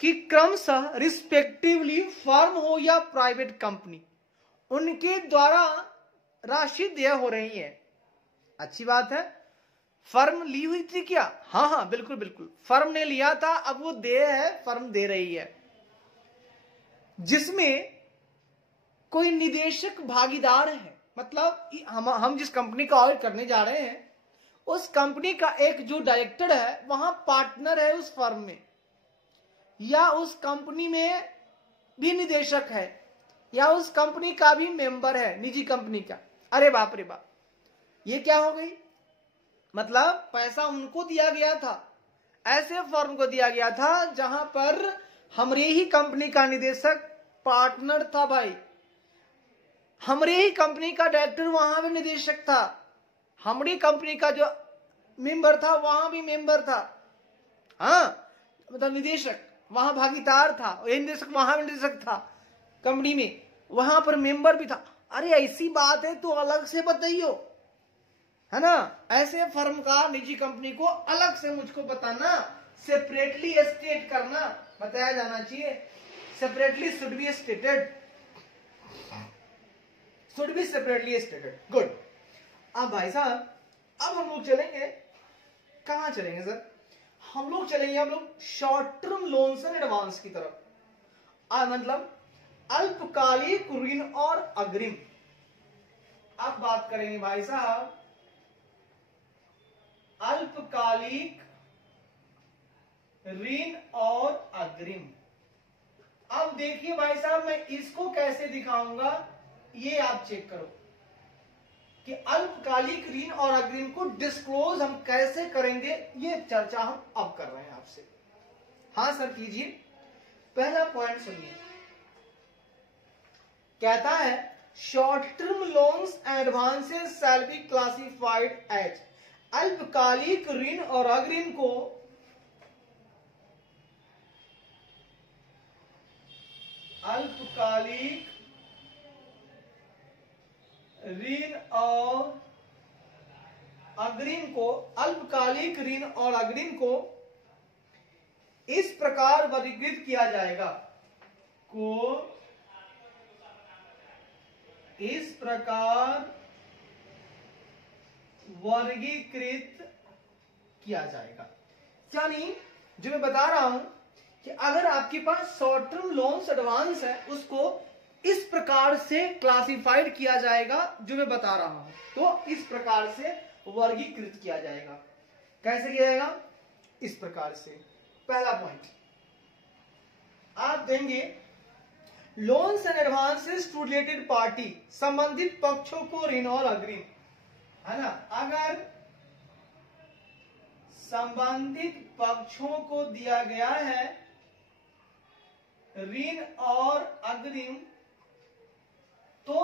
कि क्रमशः रिस्पेक्टिवली फर्म हो या प्राइवेट कंपनी, उनके द्वारा राशि देय हो रही है। अच्छी बात है। फर्म ली हुई थी क्या? हाँ हाँ बिल्कुल बिल्कुल, फर्म ने लिया था, अब वो देय है, फर्म दे रही है, जिसमें कोई निदेशक भागीदार है। मतलब हम जिस कंपनी का ऑडिट करने जा रहे हैं, उस कंपनी का एक जो डायरेक्टर है वहां पार्टनर है उस फर्म में, या उस कंपनी में भी निदेशक है, या उस कंपनी का भी मेंबर है, निजी कंपनी का। अरे बाप रे बाप, ये क्या हो गई? मतलब पैसा उनको दिया गया था, ऐसे फर्म को दिया गया था जहां पर हमरे ही कंपनी का निदेशक पार्टनर था भाई, हमरे ही कंपनी का डायरेक्टर वहां भी निदेशक था, हमारी कंपनी का जो मेंबर था वहां भी मेंबर था। हाँ, मतलब निदेशक वहां भागीदार था, ये निदेशक वहां भी निदेशक था कंपनी में, वहां पर मेंबर भी था। अरे ऐसी बात है तो अलग से बताइयो, है ना। ऐसे फर्म का निजी कंपनी को अलग से मुझको बताना, सेपरेटली स्टेट करना, बताया जाना चाहिए। Separately should be stated, should be separately stated. Good. अब भाई साहब, अब हम लोग चलेंगे, कहां चलेंगे सर? हम लोग short term loans and advance की तरफ, मतलब अल्पकालिक ऋण और अग्रिम। अब बात करेंगे भाई साहब अल्पकालिक ऋण और अग्रिम। अब देखिए भाई साहब, मैं इसको कैसे दिखाऊंगा ये आप चेक करो कि अल्पकालिक ऋण और अग्रिम को डिस्क्लोज हम कैसे करेंगे, ये चर्चा हम अब कर रहे हैं आपसे। हाँ सर कीजिए। पहला पॉइंट सुनिए, कहता है short term loans and advances shall be classified as, अल्पकालिक ऋण और अग्रिम को अल्पकालिक ऋण और अग्रिम को इस प्रकार वर्गीकृत किया जाएगा, को इस प्रकार वर्गीकृत किया जाएगा। यानी जो मैं बता रहा हूं कि अगर आपके पास शॉर्ट टर्म लोन्स एडवांस है, उसको इस प्रकार से क्लासिफाइड किया जाएगा, जो मैं बता रहा हूं, तो इस प्रकार से वर्गीकृत किया जाएगा। कैसे किया जाएगा? इस प्रकार से। पहला पॉइंट आप देंगे, loans and advances to related party, संबंधित पक्षों को ऋण और अग्रिम, है ना। अगर संबंधित पक्षों को दिया गया है ऋण और अग्रिम, तो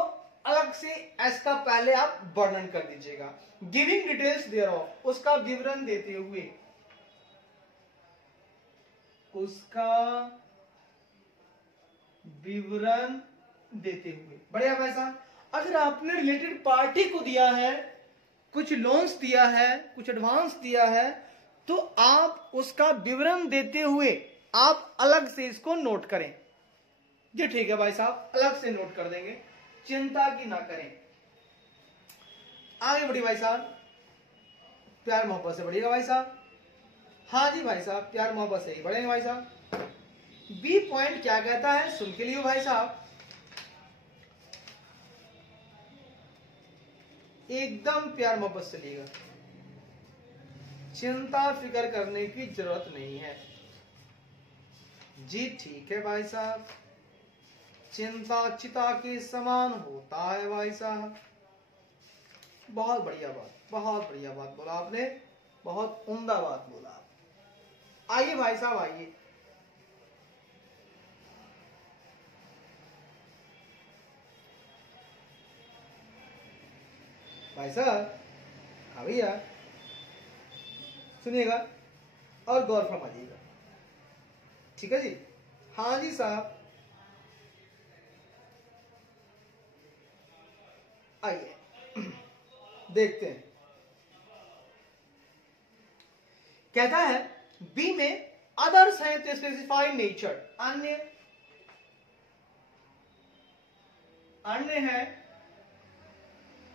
अलग से इसका पहले आप वर्णन कर दीजिएगा, गिविंग डिटेल्स देयरऑफ, उसका विवरण देते हुए, उसका विवरण देते हुए। बढ़िया पैसा। अगर आपने रिलेटेड पार्टी को दिया है, कुछ लोन्स दिया है, कुछ एडवांस दिया है, तो आप उसका विवरण देते हुए आप अलग से इसको नोट करें। जी ठीक है भाई साहब, अलग से नोट कर देंगे, चिंता की ना करें। आगे बढ़िए भाई साहब, प्यार मोहब्बत से बढ़िएगा भाई साहब। हाँ जी भाई साहब, प्यार मोहब्बत से ही बढ़ेंगे भाई साहब। बी पॉइंट क्या कहता है, सुन के लिए भाई साहब, एकदम प्यार मोहब्बत से लिएगा, चिंता फिक्र करने की जरूरत नहीं है। जी ठीक है भाई साहब। चिंता चिता के समान होता है भाई साहब। बहुत बढ़िया बात बोला आपने, बहुत उम्दा बात बोला। आइए भाई साहब आइए, भाई साहब हाँ भैया सुनिएगा और गौर फरमाइएगा, ठीक है जी। हाँ जी साहब, आइए देखते हैं। कहता है बी में अदर्स हैं तो स्पेसिफाई नेचर, अन्य है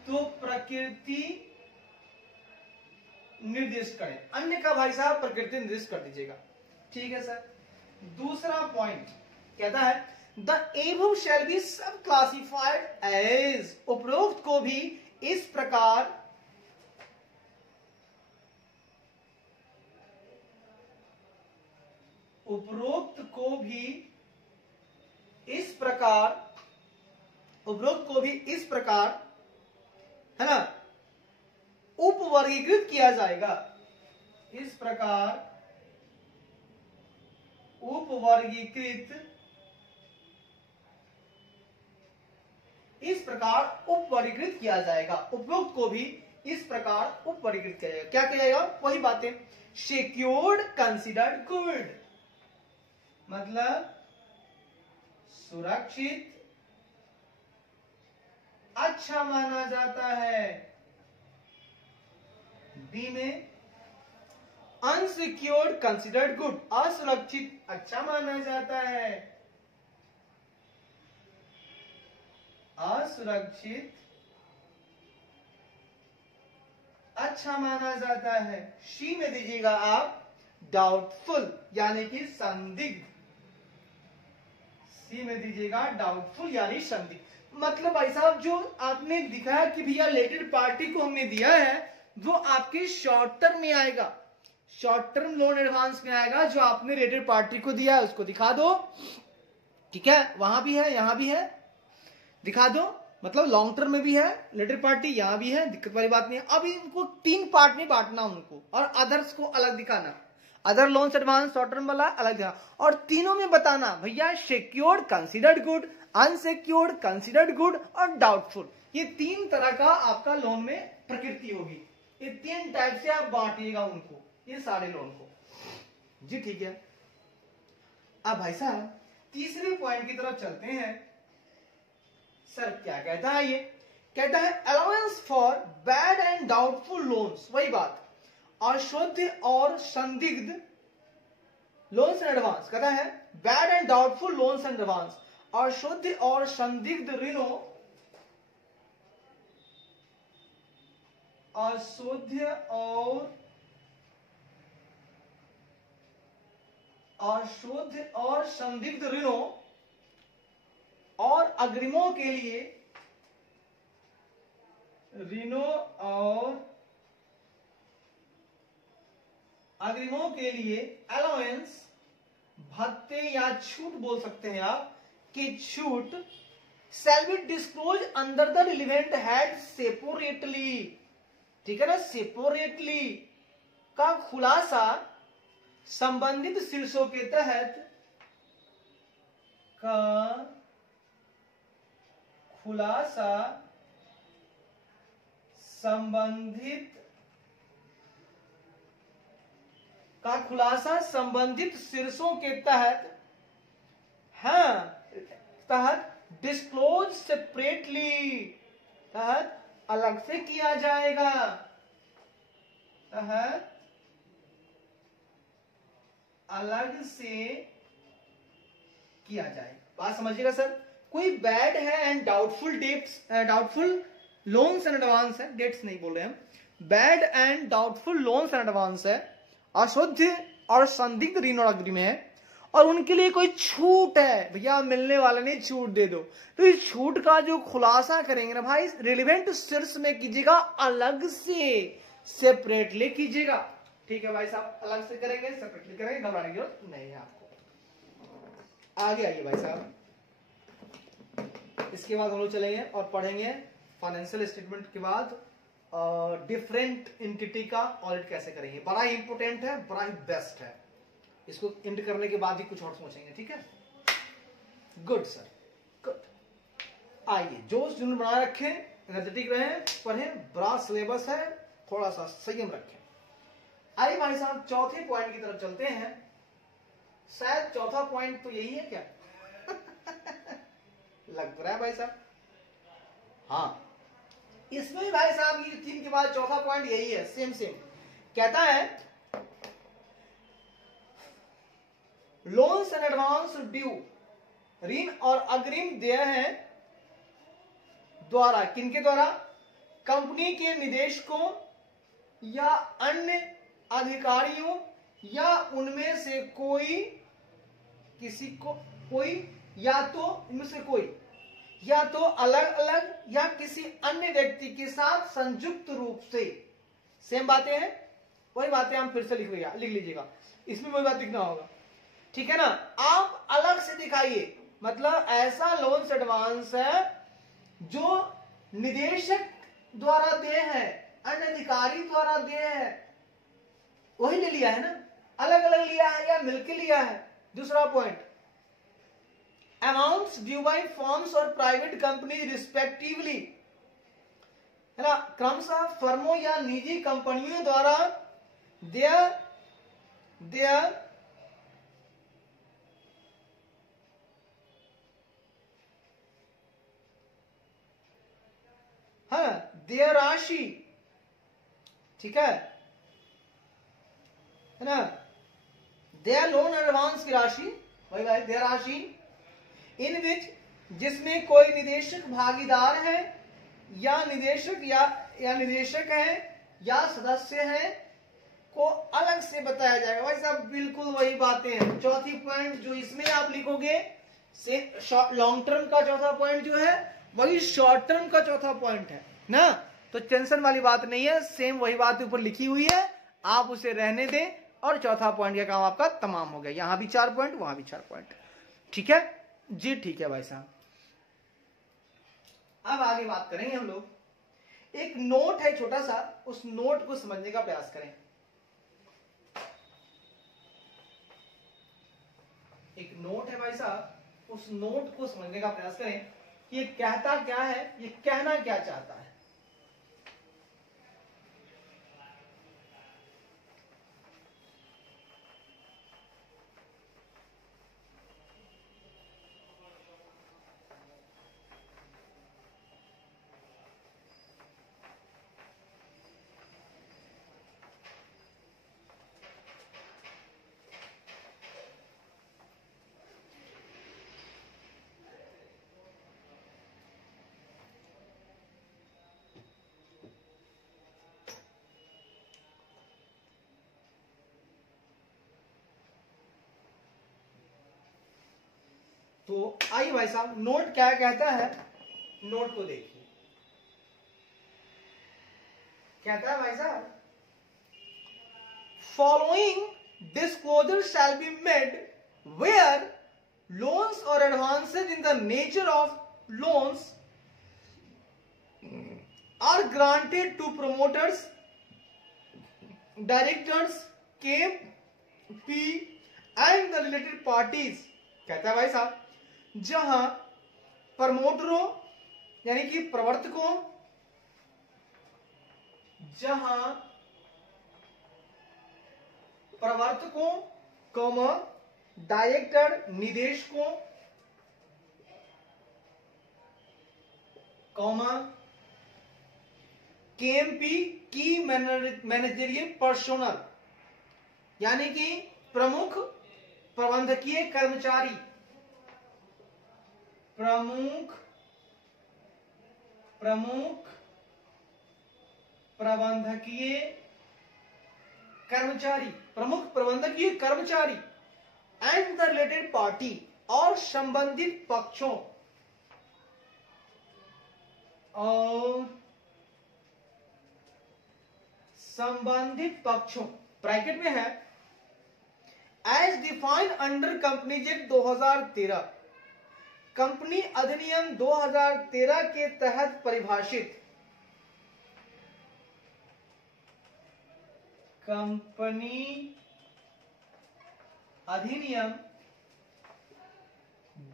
तो प्रकृति निर्दिष्ट करें। अन्य का भाई साहब प्रकृति निर्दिष्ट कर दीजिएगा, ठीक है सर। दूसरा पॉइंट कहता है द एबव शैल बी सब क्लासिफाइड एज, उपरोक्त को भी इस प्रकार है ना उपवर्गीकृत किया जाएगा, इस प्रकार उपवर्गीकृत किया जाएगा। उपरोक्त को भी इस प्रकार उपवर्गीकृत किया जाएगा। क्या किया जाएगा? वही बातें, सिक्योर्ड कंसिडर्ड गुड, मतलब सुरक्षित अच्छा माना जाता है। बी में अनसिक्योर्ड कंसिडर्ड गुड, असुरक्षित अच्छा माना जाता है, असुरक्षित अच्छा माना जाता है। सी में दीजिएगा आप डाउटफुल यानी कि संदिग्ध, सी में दीजिएगा डाउटफुल यानी संदिग्ध। मतलब भाई साहब जो आपने दिखाया कि भैया रिलेटेड पार्टी को हमने दिया है वो आपके शॉर्ट टर्म में आएगा, शॉर्ट टर्म लोन एडवांस में आएगा। जो आपने रिलेटेड पार्टी को दिया है उसको दिखा दो, ठीक है, वहां भी है यहां भी है, दिखा दो। मतलब लॉन्ग टर्म में भी है रिलेटेड पार्टी, यहां भी है, दिक्कत वाली बात नहीं है। अब इनको 3 पार्ट में बांटना उनको, और अदर्स को अलग दिखाना, other loans advance short term वाला अलग दिखाना, और तीनों में बताना भैया secured considered good, unsecured considered good और डाउटफुल। ये 3 तरह का आपका लोन में प्रकृति होगी। ये 3 टाइप से आप बांटिएगा उनको, ये सारे लोन को जी, ठीक है। अब भाई साहब तीसरे पॉइंट की तरफ चलते हैं। सर क्या कहता है ये? कहता है allowance for bad and doubtful loans, वही बात, अशुद्ध और संदिग्ध लोन्स एंड एडवांस। कहता है bad and doubtful loans and advance, अशुद्ध और संदिग्ध ऋणों, अशुद्ध और संदिग्ध ऋणों और अग्रिमों के लिए, ऋणों और अग्रिमों के लिए अलाउंस, भत्ते या छूट बोल सकते हैं आप कि छूट, shall be disclose under the relevant head separately, ठीक है ना, सेपरेटली का खुलासा संबंधित शीर्षों के तहत, का खुलासा संबंधित शीर्षों के तहत, डिस्क्लोज सेपरेटली, तहत अलग से किया जाएगा, तहत अलग से किया जाए। बात समझिएगा सर, कोई बैड है and doubtful debts, doubtful loans and advance है, डेट्स नहीं बोल रहे हम, bad and doubtful loans and advance है, अशुद्ध और संदिग्ध ऋण और अग्रिम है, और उनके लिए कोई छूट है, भैया मिलने वाले ने छूट दे दो, तो इस छूट का जो खुलासा करेंगे ना भाई रिलेवेंट शीर्ष में कीजिएगा, अलग से सेपरेटली कीजिएगा, ठीक है भाई साहब, अलग से करेंगे, सेपरेटली करेंगे, घबराने की जरूरत नहीं है आपको। आगे आइए भाई साहब, इसके बाद हम लोग चलेंगे और पढ़ेंगे फाइनेंशियल स्टेटमेंट के बाद डिफरेंट एंटिटी का ऑडिट कैसे करेंगे। बड़ा ही इंपोर्टेंट है, बड़ा ही बेस्ट है। इसको एंड करने के बाद ही कुछ और सोचेंगे, ठीक है। Good sir, good. आइए, जो स्टूडेंट बना रखें, एनर्जेटिक रहें, पढ़ें, बड़ा सिलेबस है, थोड़ा सा संयम रखें। आइए भाई साहब चौथे पॉइंट की तरफ चलते हैं। शायद चौथा पॉइंट तो यही है क्या? लग रहा है भाई साहब, हाँ इसमें भाई साहब ये 3 के बाद चौथा पॉइंट यही है, सेम सेम। कहता है लोन्स एंड एडवांस ड्यू, ऋण और अग्रिम देय है द्वारा, किनके द्वारा? कंपनी के निदेशकों या अन्य अधिकारियों या उनमें से कोई, किसी को कोई, या तो इनमें से कोई, या तो अलग अलग या किसी अन्य व्यक्ति के साथ संयुक्त रूप से। सेम बातें हैं, वही बातें हम फिर से लिख लीजिएगा, इसमें वही बात लिखना होगा, ठीक है ना। आप अलग से दिखाइए, मतलब ऐसा लोन्स एडवांस है जो निदेशक द्वारा देय है, अन्य अधिकारी द्वारा देय है, वही ले लिया है ना, अलग अलग लिया है या मिलकर लिया है। दूसरा point, amounts due by firms और प्राइवेट कंपनी रिस्पेक्टिवली, है ना, क्रमशः फर्मों या निजी कंपनियों द्वारा देय राशि, ठीक है ना, देय लोन एडवांस की राशि, वही भाई देय राशि, इन विच, जिसमें कोई निदेशक भागीदार है या निदेशक या निदेशक है या सदस्य है को अलग से बताया जाएगा। भाई साहब बिल्कुल वही बातें हैं। चौथी पॉइंट जो इसमें आप लिखोगे, से लॉन्ग टर्म का चौथा पॉइंट जो है वही शॉर्ट टर्म का चौथा पॉइंट है ना, तो टेंशन वाली बात नहीं है, सेम वही बात ऊपर लिखी हुई है, आप उसे रहने दें और चौथा पॉइंट का काम आपका तमाम हो गया। यहां भी 4 पॉइंट, वहां भी 4 पॉइंट, ठीक है जी, ठीक है भाई साहब। अब आगे बात करेंगे हम लोग। एक नोट है छोटा सा, उस नोट को समझने का प्रयास करें। एक नोट है भाई साहब, उस नोट को समझने का प्रयास करें कि ये कहता क्या है, ये कहना क्या चाहता है। तो आइए भाई साहब, नोट क्या कहता है, नोट को देखिए। कहता है भाई साहब, following disclosure shall be made where loans और advances in the nature of loans are granted to promoters, directors, KP and the related parties. कहता है भाई साहब, जहां प्रमोटरों यानी कि प्रवर्तकों, जहां प्रवर्तकों, डायरेक्टर निदेशकों, KMP की मैनेजरियल पर्सोनल यानी कि प्रमुख प्रबंधकीय कर्मचारी, प्रमुख प्रबंधकीय कर्मचारी, प्रमुख प्रबंधकीय कर्मचारी एंड द रिलेटेड पार्टी, और संबंधित पक्षों, ब्रैकेट में है, as defined under companies act 2013, company अधिनियम 2013 के तहत परिभाषित, कंपनी अधिनियम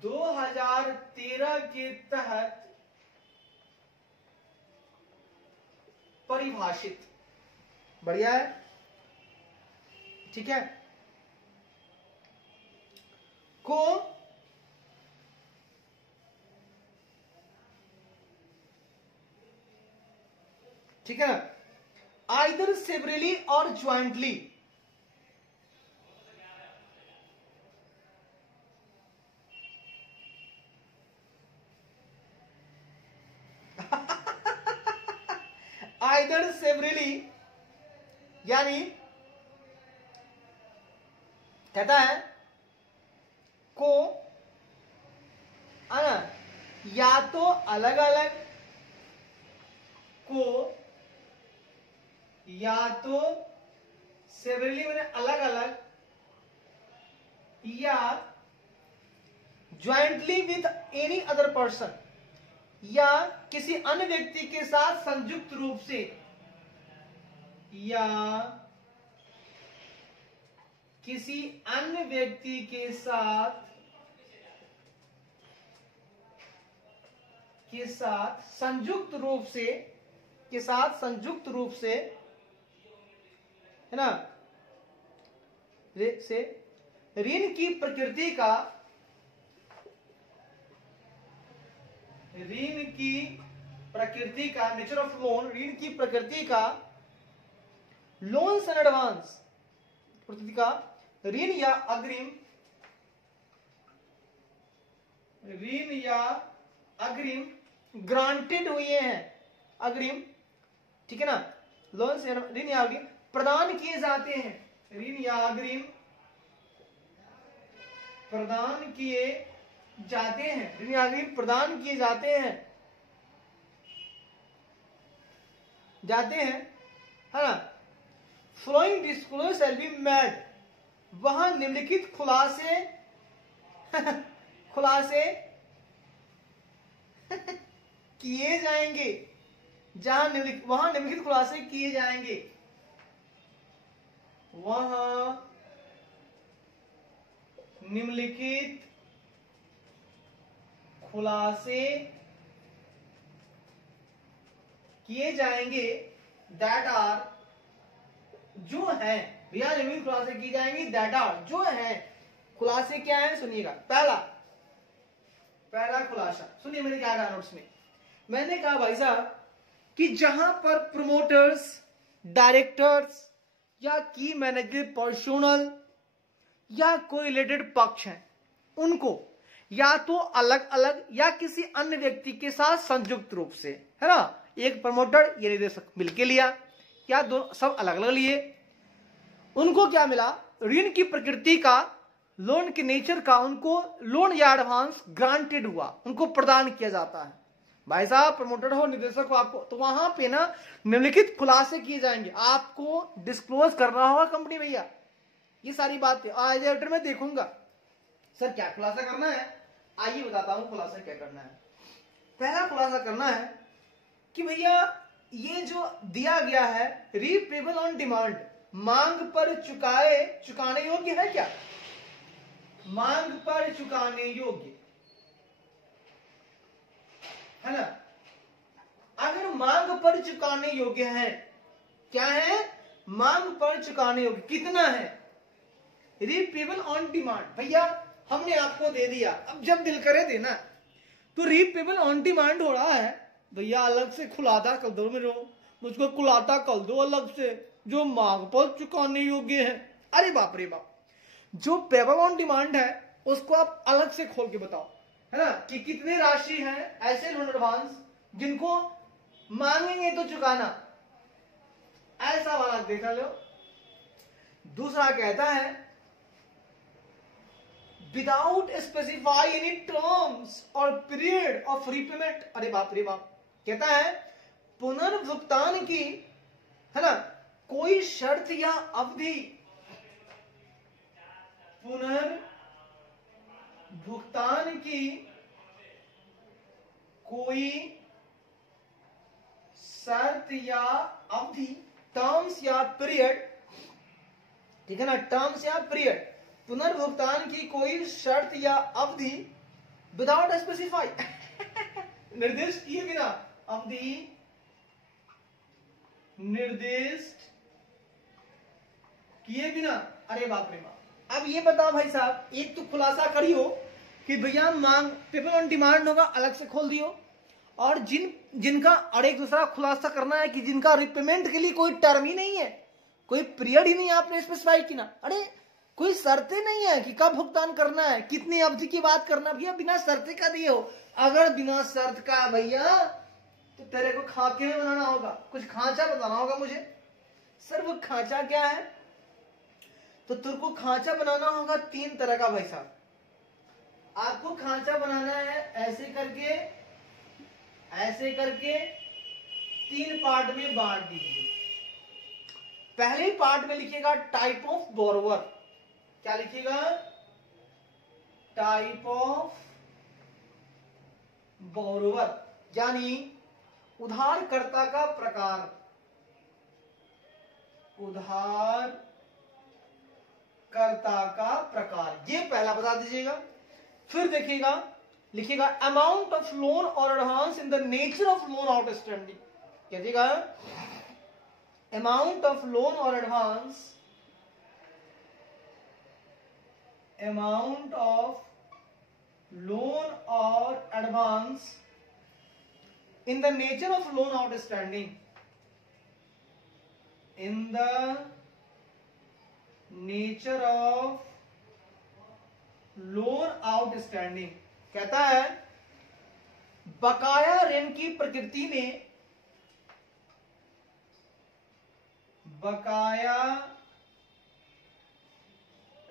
2013 के तहत परिभाषित, बढ़िया है, ठीक है, को ठीक है ना, आइदर सेवरली और ज्वाइंटली, आइदर सेवरली यानी कहता है को या तो अलग अलग, को या तो सेवरली मैंने अलग अलग, या jointly with any other person, या किसी अन्य व्यक्ति के साथ संयुक्त रूप से, या किसी अन्य व्यक्ति के साथ संयुक्त रूप से है ना, से ऋण की प्रकृति का, नेचर ऑफ लोन, ऋण की प्रकृति का, लोन्स एंड एडवांस, प्रकृति का ऋण या अग्रिम ग्रांटेड हुए हैं, अग्रिम, ठीक है ना, लोन्स ऋण या अग्रिम प्रदान किए जाते हैं, ऋण या अग्रिम प्रदान किए जाते हैं, ऋण या अग्रिम प्रदान किए जाते हैं, है ना, following disclose shall be made, वहां निम्नलिखित खुलासे किए जाएंगे, वहां निम्नलिखित खुलासे किए जाएंगे, वहां निम्नलिखित खुलासे किए जाएंगे, दैट आर, जो है, भैया निम्नलिखित खुलासे की जाएंगी, दैट आर, जो है, खुलासे क्या है सुनिएगा। पहला खुलासा सुनिए, मैंने क्या कहा नोट्स में, मैंने कहा भाई साहब कि जहां पर प्रोमोटर्स, डायरेक्टर्स या की मैनेजर पर्सनल या कोई रिलेटेड पक्ष हैं, उनको या तो अलग अलग या किसी अन्य व्यक्ति के साथ संयुक्त रूप से, है ना, एक प्रमोटर ये निदेशक मिलके लिया या दो सब अलग अलग लिए, उनको क्या मिला, ऋण की प्रकृति का, लोन के नेचर का, उनको लोन या एडवांस ग्रांटेड हुआ, उनको प्रदान किया जाता है। भाई साहब प्रमोटर हो, निदेशक हो आपको, तो वहां पे ना निम्नलिखित खुलासे किए जाएंगे, आपको डिस्क्लोज करना होगा कंपनी भैया, ये सारी बातें आज लेटर में देखूंगा। सर क्या खुलासा करना है, आइए बताता हूं खुलासा क्या करना है। पहला खुलासा करना है कि भैया ये जो दिया गया है रीपेबल ऑन डिमांड, मांग पर चुकाने योग्य है क्या, मांग पर चुकाने योग्य है ना, अगर मांग पर चुकाने योग्य है, क्या है, मांग पर चुकाने योग्य, कितना है, रीपेबल ऑन डिमांड, भैया हमने आपको दे दिया, अब जब दिल करे देना, तो रीपेबल ऑन डिमांड हो रहा है, भैया अलग से खुलाता कर दो, मुझको खुलाता कर दो अलग से, जो मांग पर चुकाने योग्य है। अरे बाप रे बाप, जो पेबल ऑन डिमांड है उसको आप अलग से खोल के बताओ, है ना, कि कितनी राशि है ऐसे लोन एडवांस जिनको मांगेंगे तो चुकाना, ऐसा वाला देखा लो। दूसरा कहता है विदाउट स्पेसिफाई एनी टर्म्स और पीरियड ऑफ रीपेमेंट, अरे बाप रे बाप, कहता है पुनर्भुगतान की, है ना, कोई शर्त या अवधि, पुनर्भुगतान की कोई शर्त या अवधि, टर्म्स या पीरियड, ठीक है ना, टर्म्स या पीरियड, पुनर्भुगतान की कोई शर्त या अवधि विदाउट स्पेसिफाई निर्दिष्ट किए बिना, अवधि निर्दिष्ट किए बिना। अरे बाप रे बाप। अब ये बताओ भाई साहब, एक तो खुलासा करियो कि भैया मांग पेपर ऑन डिमांड होगा, अलग से खोल दियो, और जिनका, और एक दूसरा खुलासा करना है कि जिनका रिपेमेंट के लिए कोई टर्म ही नहीं है, कोई पीरियड ही नहीं आपने स्पेसिफाई की ना, अरे कोई शर्तें नहीं है कि कब भुगतान करना है, कितनी अवधि की बात करना, भैया बिना शर्तें का दिए हो। अगर बिना शर्त का भैया तो तेरे को खाके में बनाना होगा, कुछ खांचा बताना होगा मुझे। सर वो खांचा क्या है? तो तेरे को खांचा बनाना होगा 3 तरह का भाई साहब। आपको खांचा बनाना है ऐसे करके 3 पार्ट में बांट दीजिए। पहले पार्ट में लिखिएगा टाइप ऑफ बोरोवर। क्या लिखिएगा? टाइप ऑफ बोरोवर, यानी उधारकर्ता का प्रकार, उधारकर्ता का प्रकार, ये पहला बता दीजिएगा। फिर देखिएगा, लिखिएगा अमाउंट ऑफ लोन और advance in the nature of loan outstanding. क्या दिएगा? अमाउंट ऑफ लोन और एडवांस, अमाउंट ऑफ लोन और advance in the nature of loan outstanding, in the nature of loan outstanding, कहता है बकाया ऋण की प्रकृति में, बकाया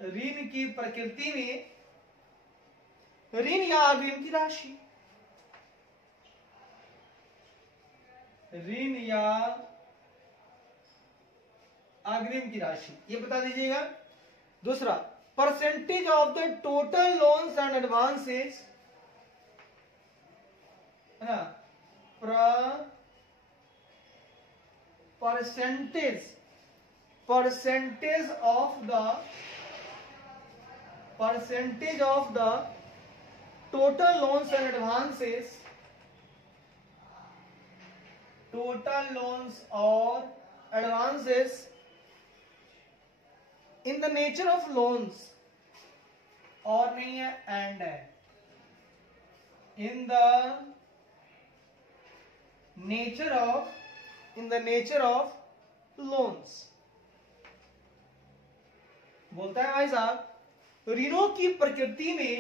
ऋण की प्रकृति में ऋण या अग्रिम की राशि, ऋण या अग्रिम की राशि, ये बता दीजिएगा। दूसरा, percentage of the total loans and advances, है ना, percentage of the total loans and advances, total loans or advances in the nature of loans, और नहीं है and है, in the nature of loans। बोलता है भाई साहब ऋणों की प्रकृति में,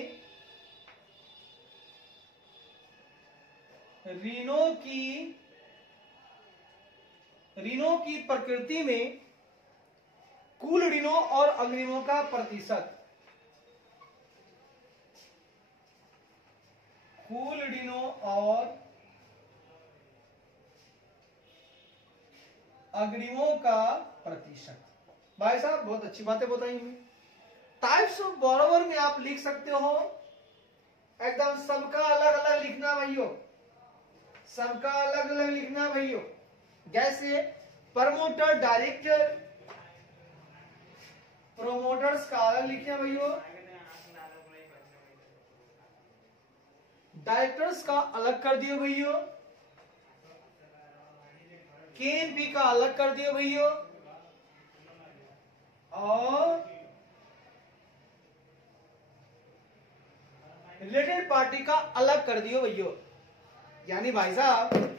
ऋणों की प्रकृति में कुल ऋणों और अग्रिमों का प्रतिशत, कुल ऋणों और अग्रिमों का प्रतिशत। भाई साहब बहुत अच्छी बातें बताई हुई। टाइप्स ऑफ बोरोवर में आप लिख सकते हो, एकदम सबका अलग अलग लिखना भैया, सबका अलग अलग लिखना भैया। जैसे प्रमोटर, डायरेक्टर, प्रोमोटर्स का अलग लिखना भैया, डायरेक्टर्स का अलग कर दियो भैया, केएनपी का अलग कर दियो भैया, और रिलेटेड पार्टी का अलग कर दियो भैया। यानी भाई साहब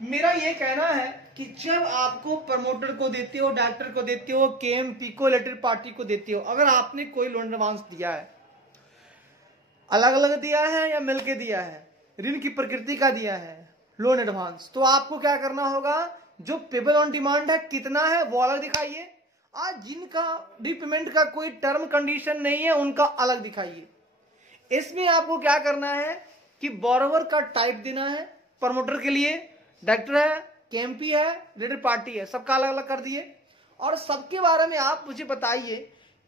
मेरा ये कहना है कि जब आपको प्रमोटर को देते हो, डायरेक्टर को देते हो, केएमपी को, रिलेटेड पार्टी को देते हो, अगर आपने कोई लोन एडवांस दिया है, अलग अलग दिया है या मिलके दिया है, ऋण की प्रकृति का दिया है लोन एडवांस, तो आपको क्या करना होगा, जो पेबल ऑन डिमांड है कितना है वो अलग दिखाइए, आज जिनका रिपेमेंट का कोई टर्म कंडीशन नहीं है उनका अलग दिखाइए। इसमें आपको क्या करना है कि बोरोवर का टाइप देना है, प्रमोटर के लिए डायरेक्टर है, केएमपी है, रिलेटेड पार्टी है, सबका अलग अलग कर दिए। और सबके बारे में आप मुझे बताइए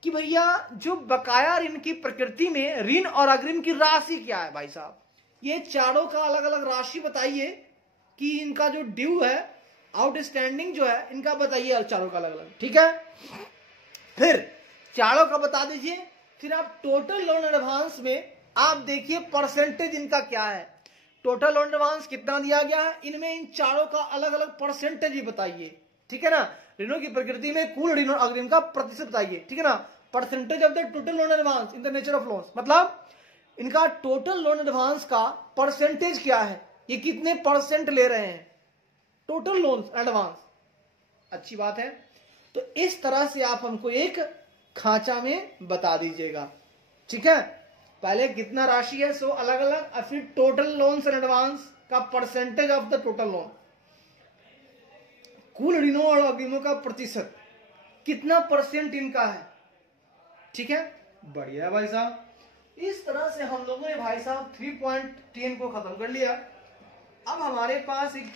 कि भैया जो बकाया ऋण की प्रकृति में ऋण और अग्रिम की राशि क्या है भाई साहब, ये चारों का अलग अलग राशि बताइए कि इनका जो ड्यू है, आउटस्टैंडिंग जो है इनका बताइए, चारों का अलग अलग, ठीक है। फिर चारों का बता दीजिए, फिर आप टोटल लोन एडवांस में आप देखिए परसेंटेज इनका क्या है, टोटल लोन एडवांस कितना दिया गया है, इनमें इन चारों का अलग अलग परसेंटेज भी बताइए, ठीक है ना। ऋणों की प्रकृति में कुल ऋण और अग्रिम का प्रतिशत बताइए, ठीक है ना। Percentage of the total loan advance in the nature of loans, मतलब इनका टोटल लोन एडवांस का परसेंटेज क्या है, ये कितने परसेंट ले रहे हैं टोटल लोन एडवांस। अच्छी बात है। तो इस तरह से आप हमको एक खांचा में बता दीजिएगा, ठीक है। पहले कितना राशि है सो अलग अलग, और फिर टोटल लोन्स एंड एडवांस का percentage of the total loan, कुल ऋणों और अग्रिमों का प्रतिशत कितना परसेंट इनका है, ठीक है। बढ़िया है भाई साहब। इस तरह से हम लोगों ने भाई साहब 3.10 को खत्म कर लिया। अब हमारे पास एक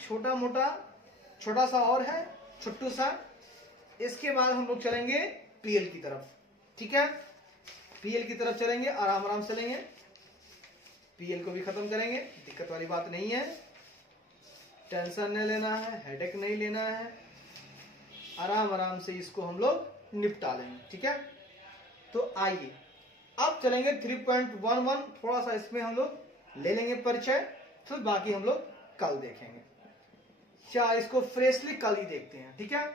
छोटा सा और है, छुट्टू सा। इसके बाद हम लोग चलेंगे पीएल की तरफ, ठीक है। पीएल की तरफ चलेंगे, आराम आराम से चलेंगे, पीएल को भी खत्म करेंगे, दिक्कत वाली बात नहीं है, टेंशन नहीं लेना है, हेडेक नहीं लेना है, आराम आराम से इसको हम लोग निपटा लेंगे, ठीक है। तो आइए अब चलेंगे 3.11, थोड़ा सा इसमें हम लोग ले लेंगे परिचय, फिर बाकी हम लोग कल देखेंगे। क्या इसको फ्रेशली कल ही देखते हैं, ठीक है।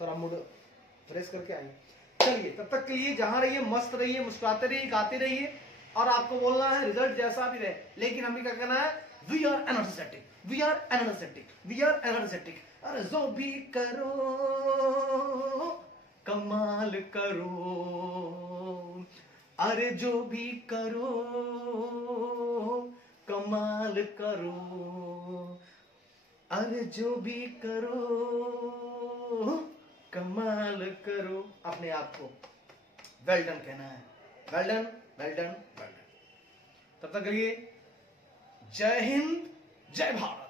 थोड़ा मूड फ्रेश करके आइए। चलिए तब तक के लिए जहां रहिए मस्त रहिए, मुस्कुराते रहिए, गाते रहिए, और आपको बोलना है रिजल्ट जैसा भी रहे, लेकिन हमें क्या करना है, we are energetic, we are energetic, we are energetic. अरे जो भी करो कमाल करो, अरे जो भी करो कमाल करो, अरे जो भी करो कमाल करो। अपने आप को वेल डन कहना है, well done, well done, well done. तब तक करिए जय हिंद, जय भारत।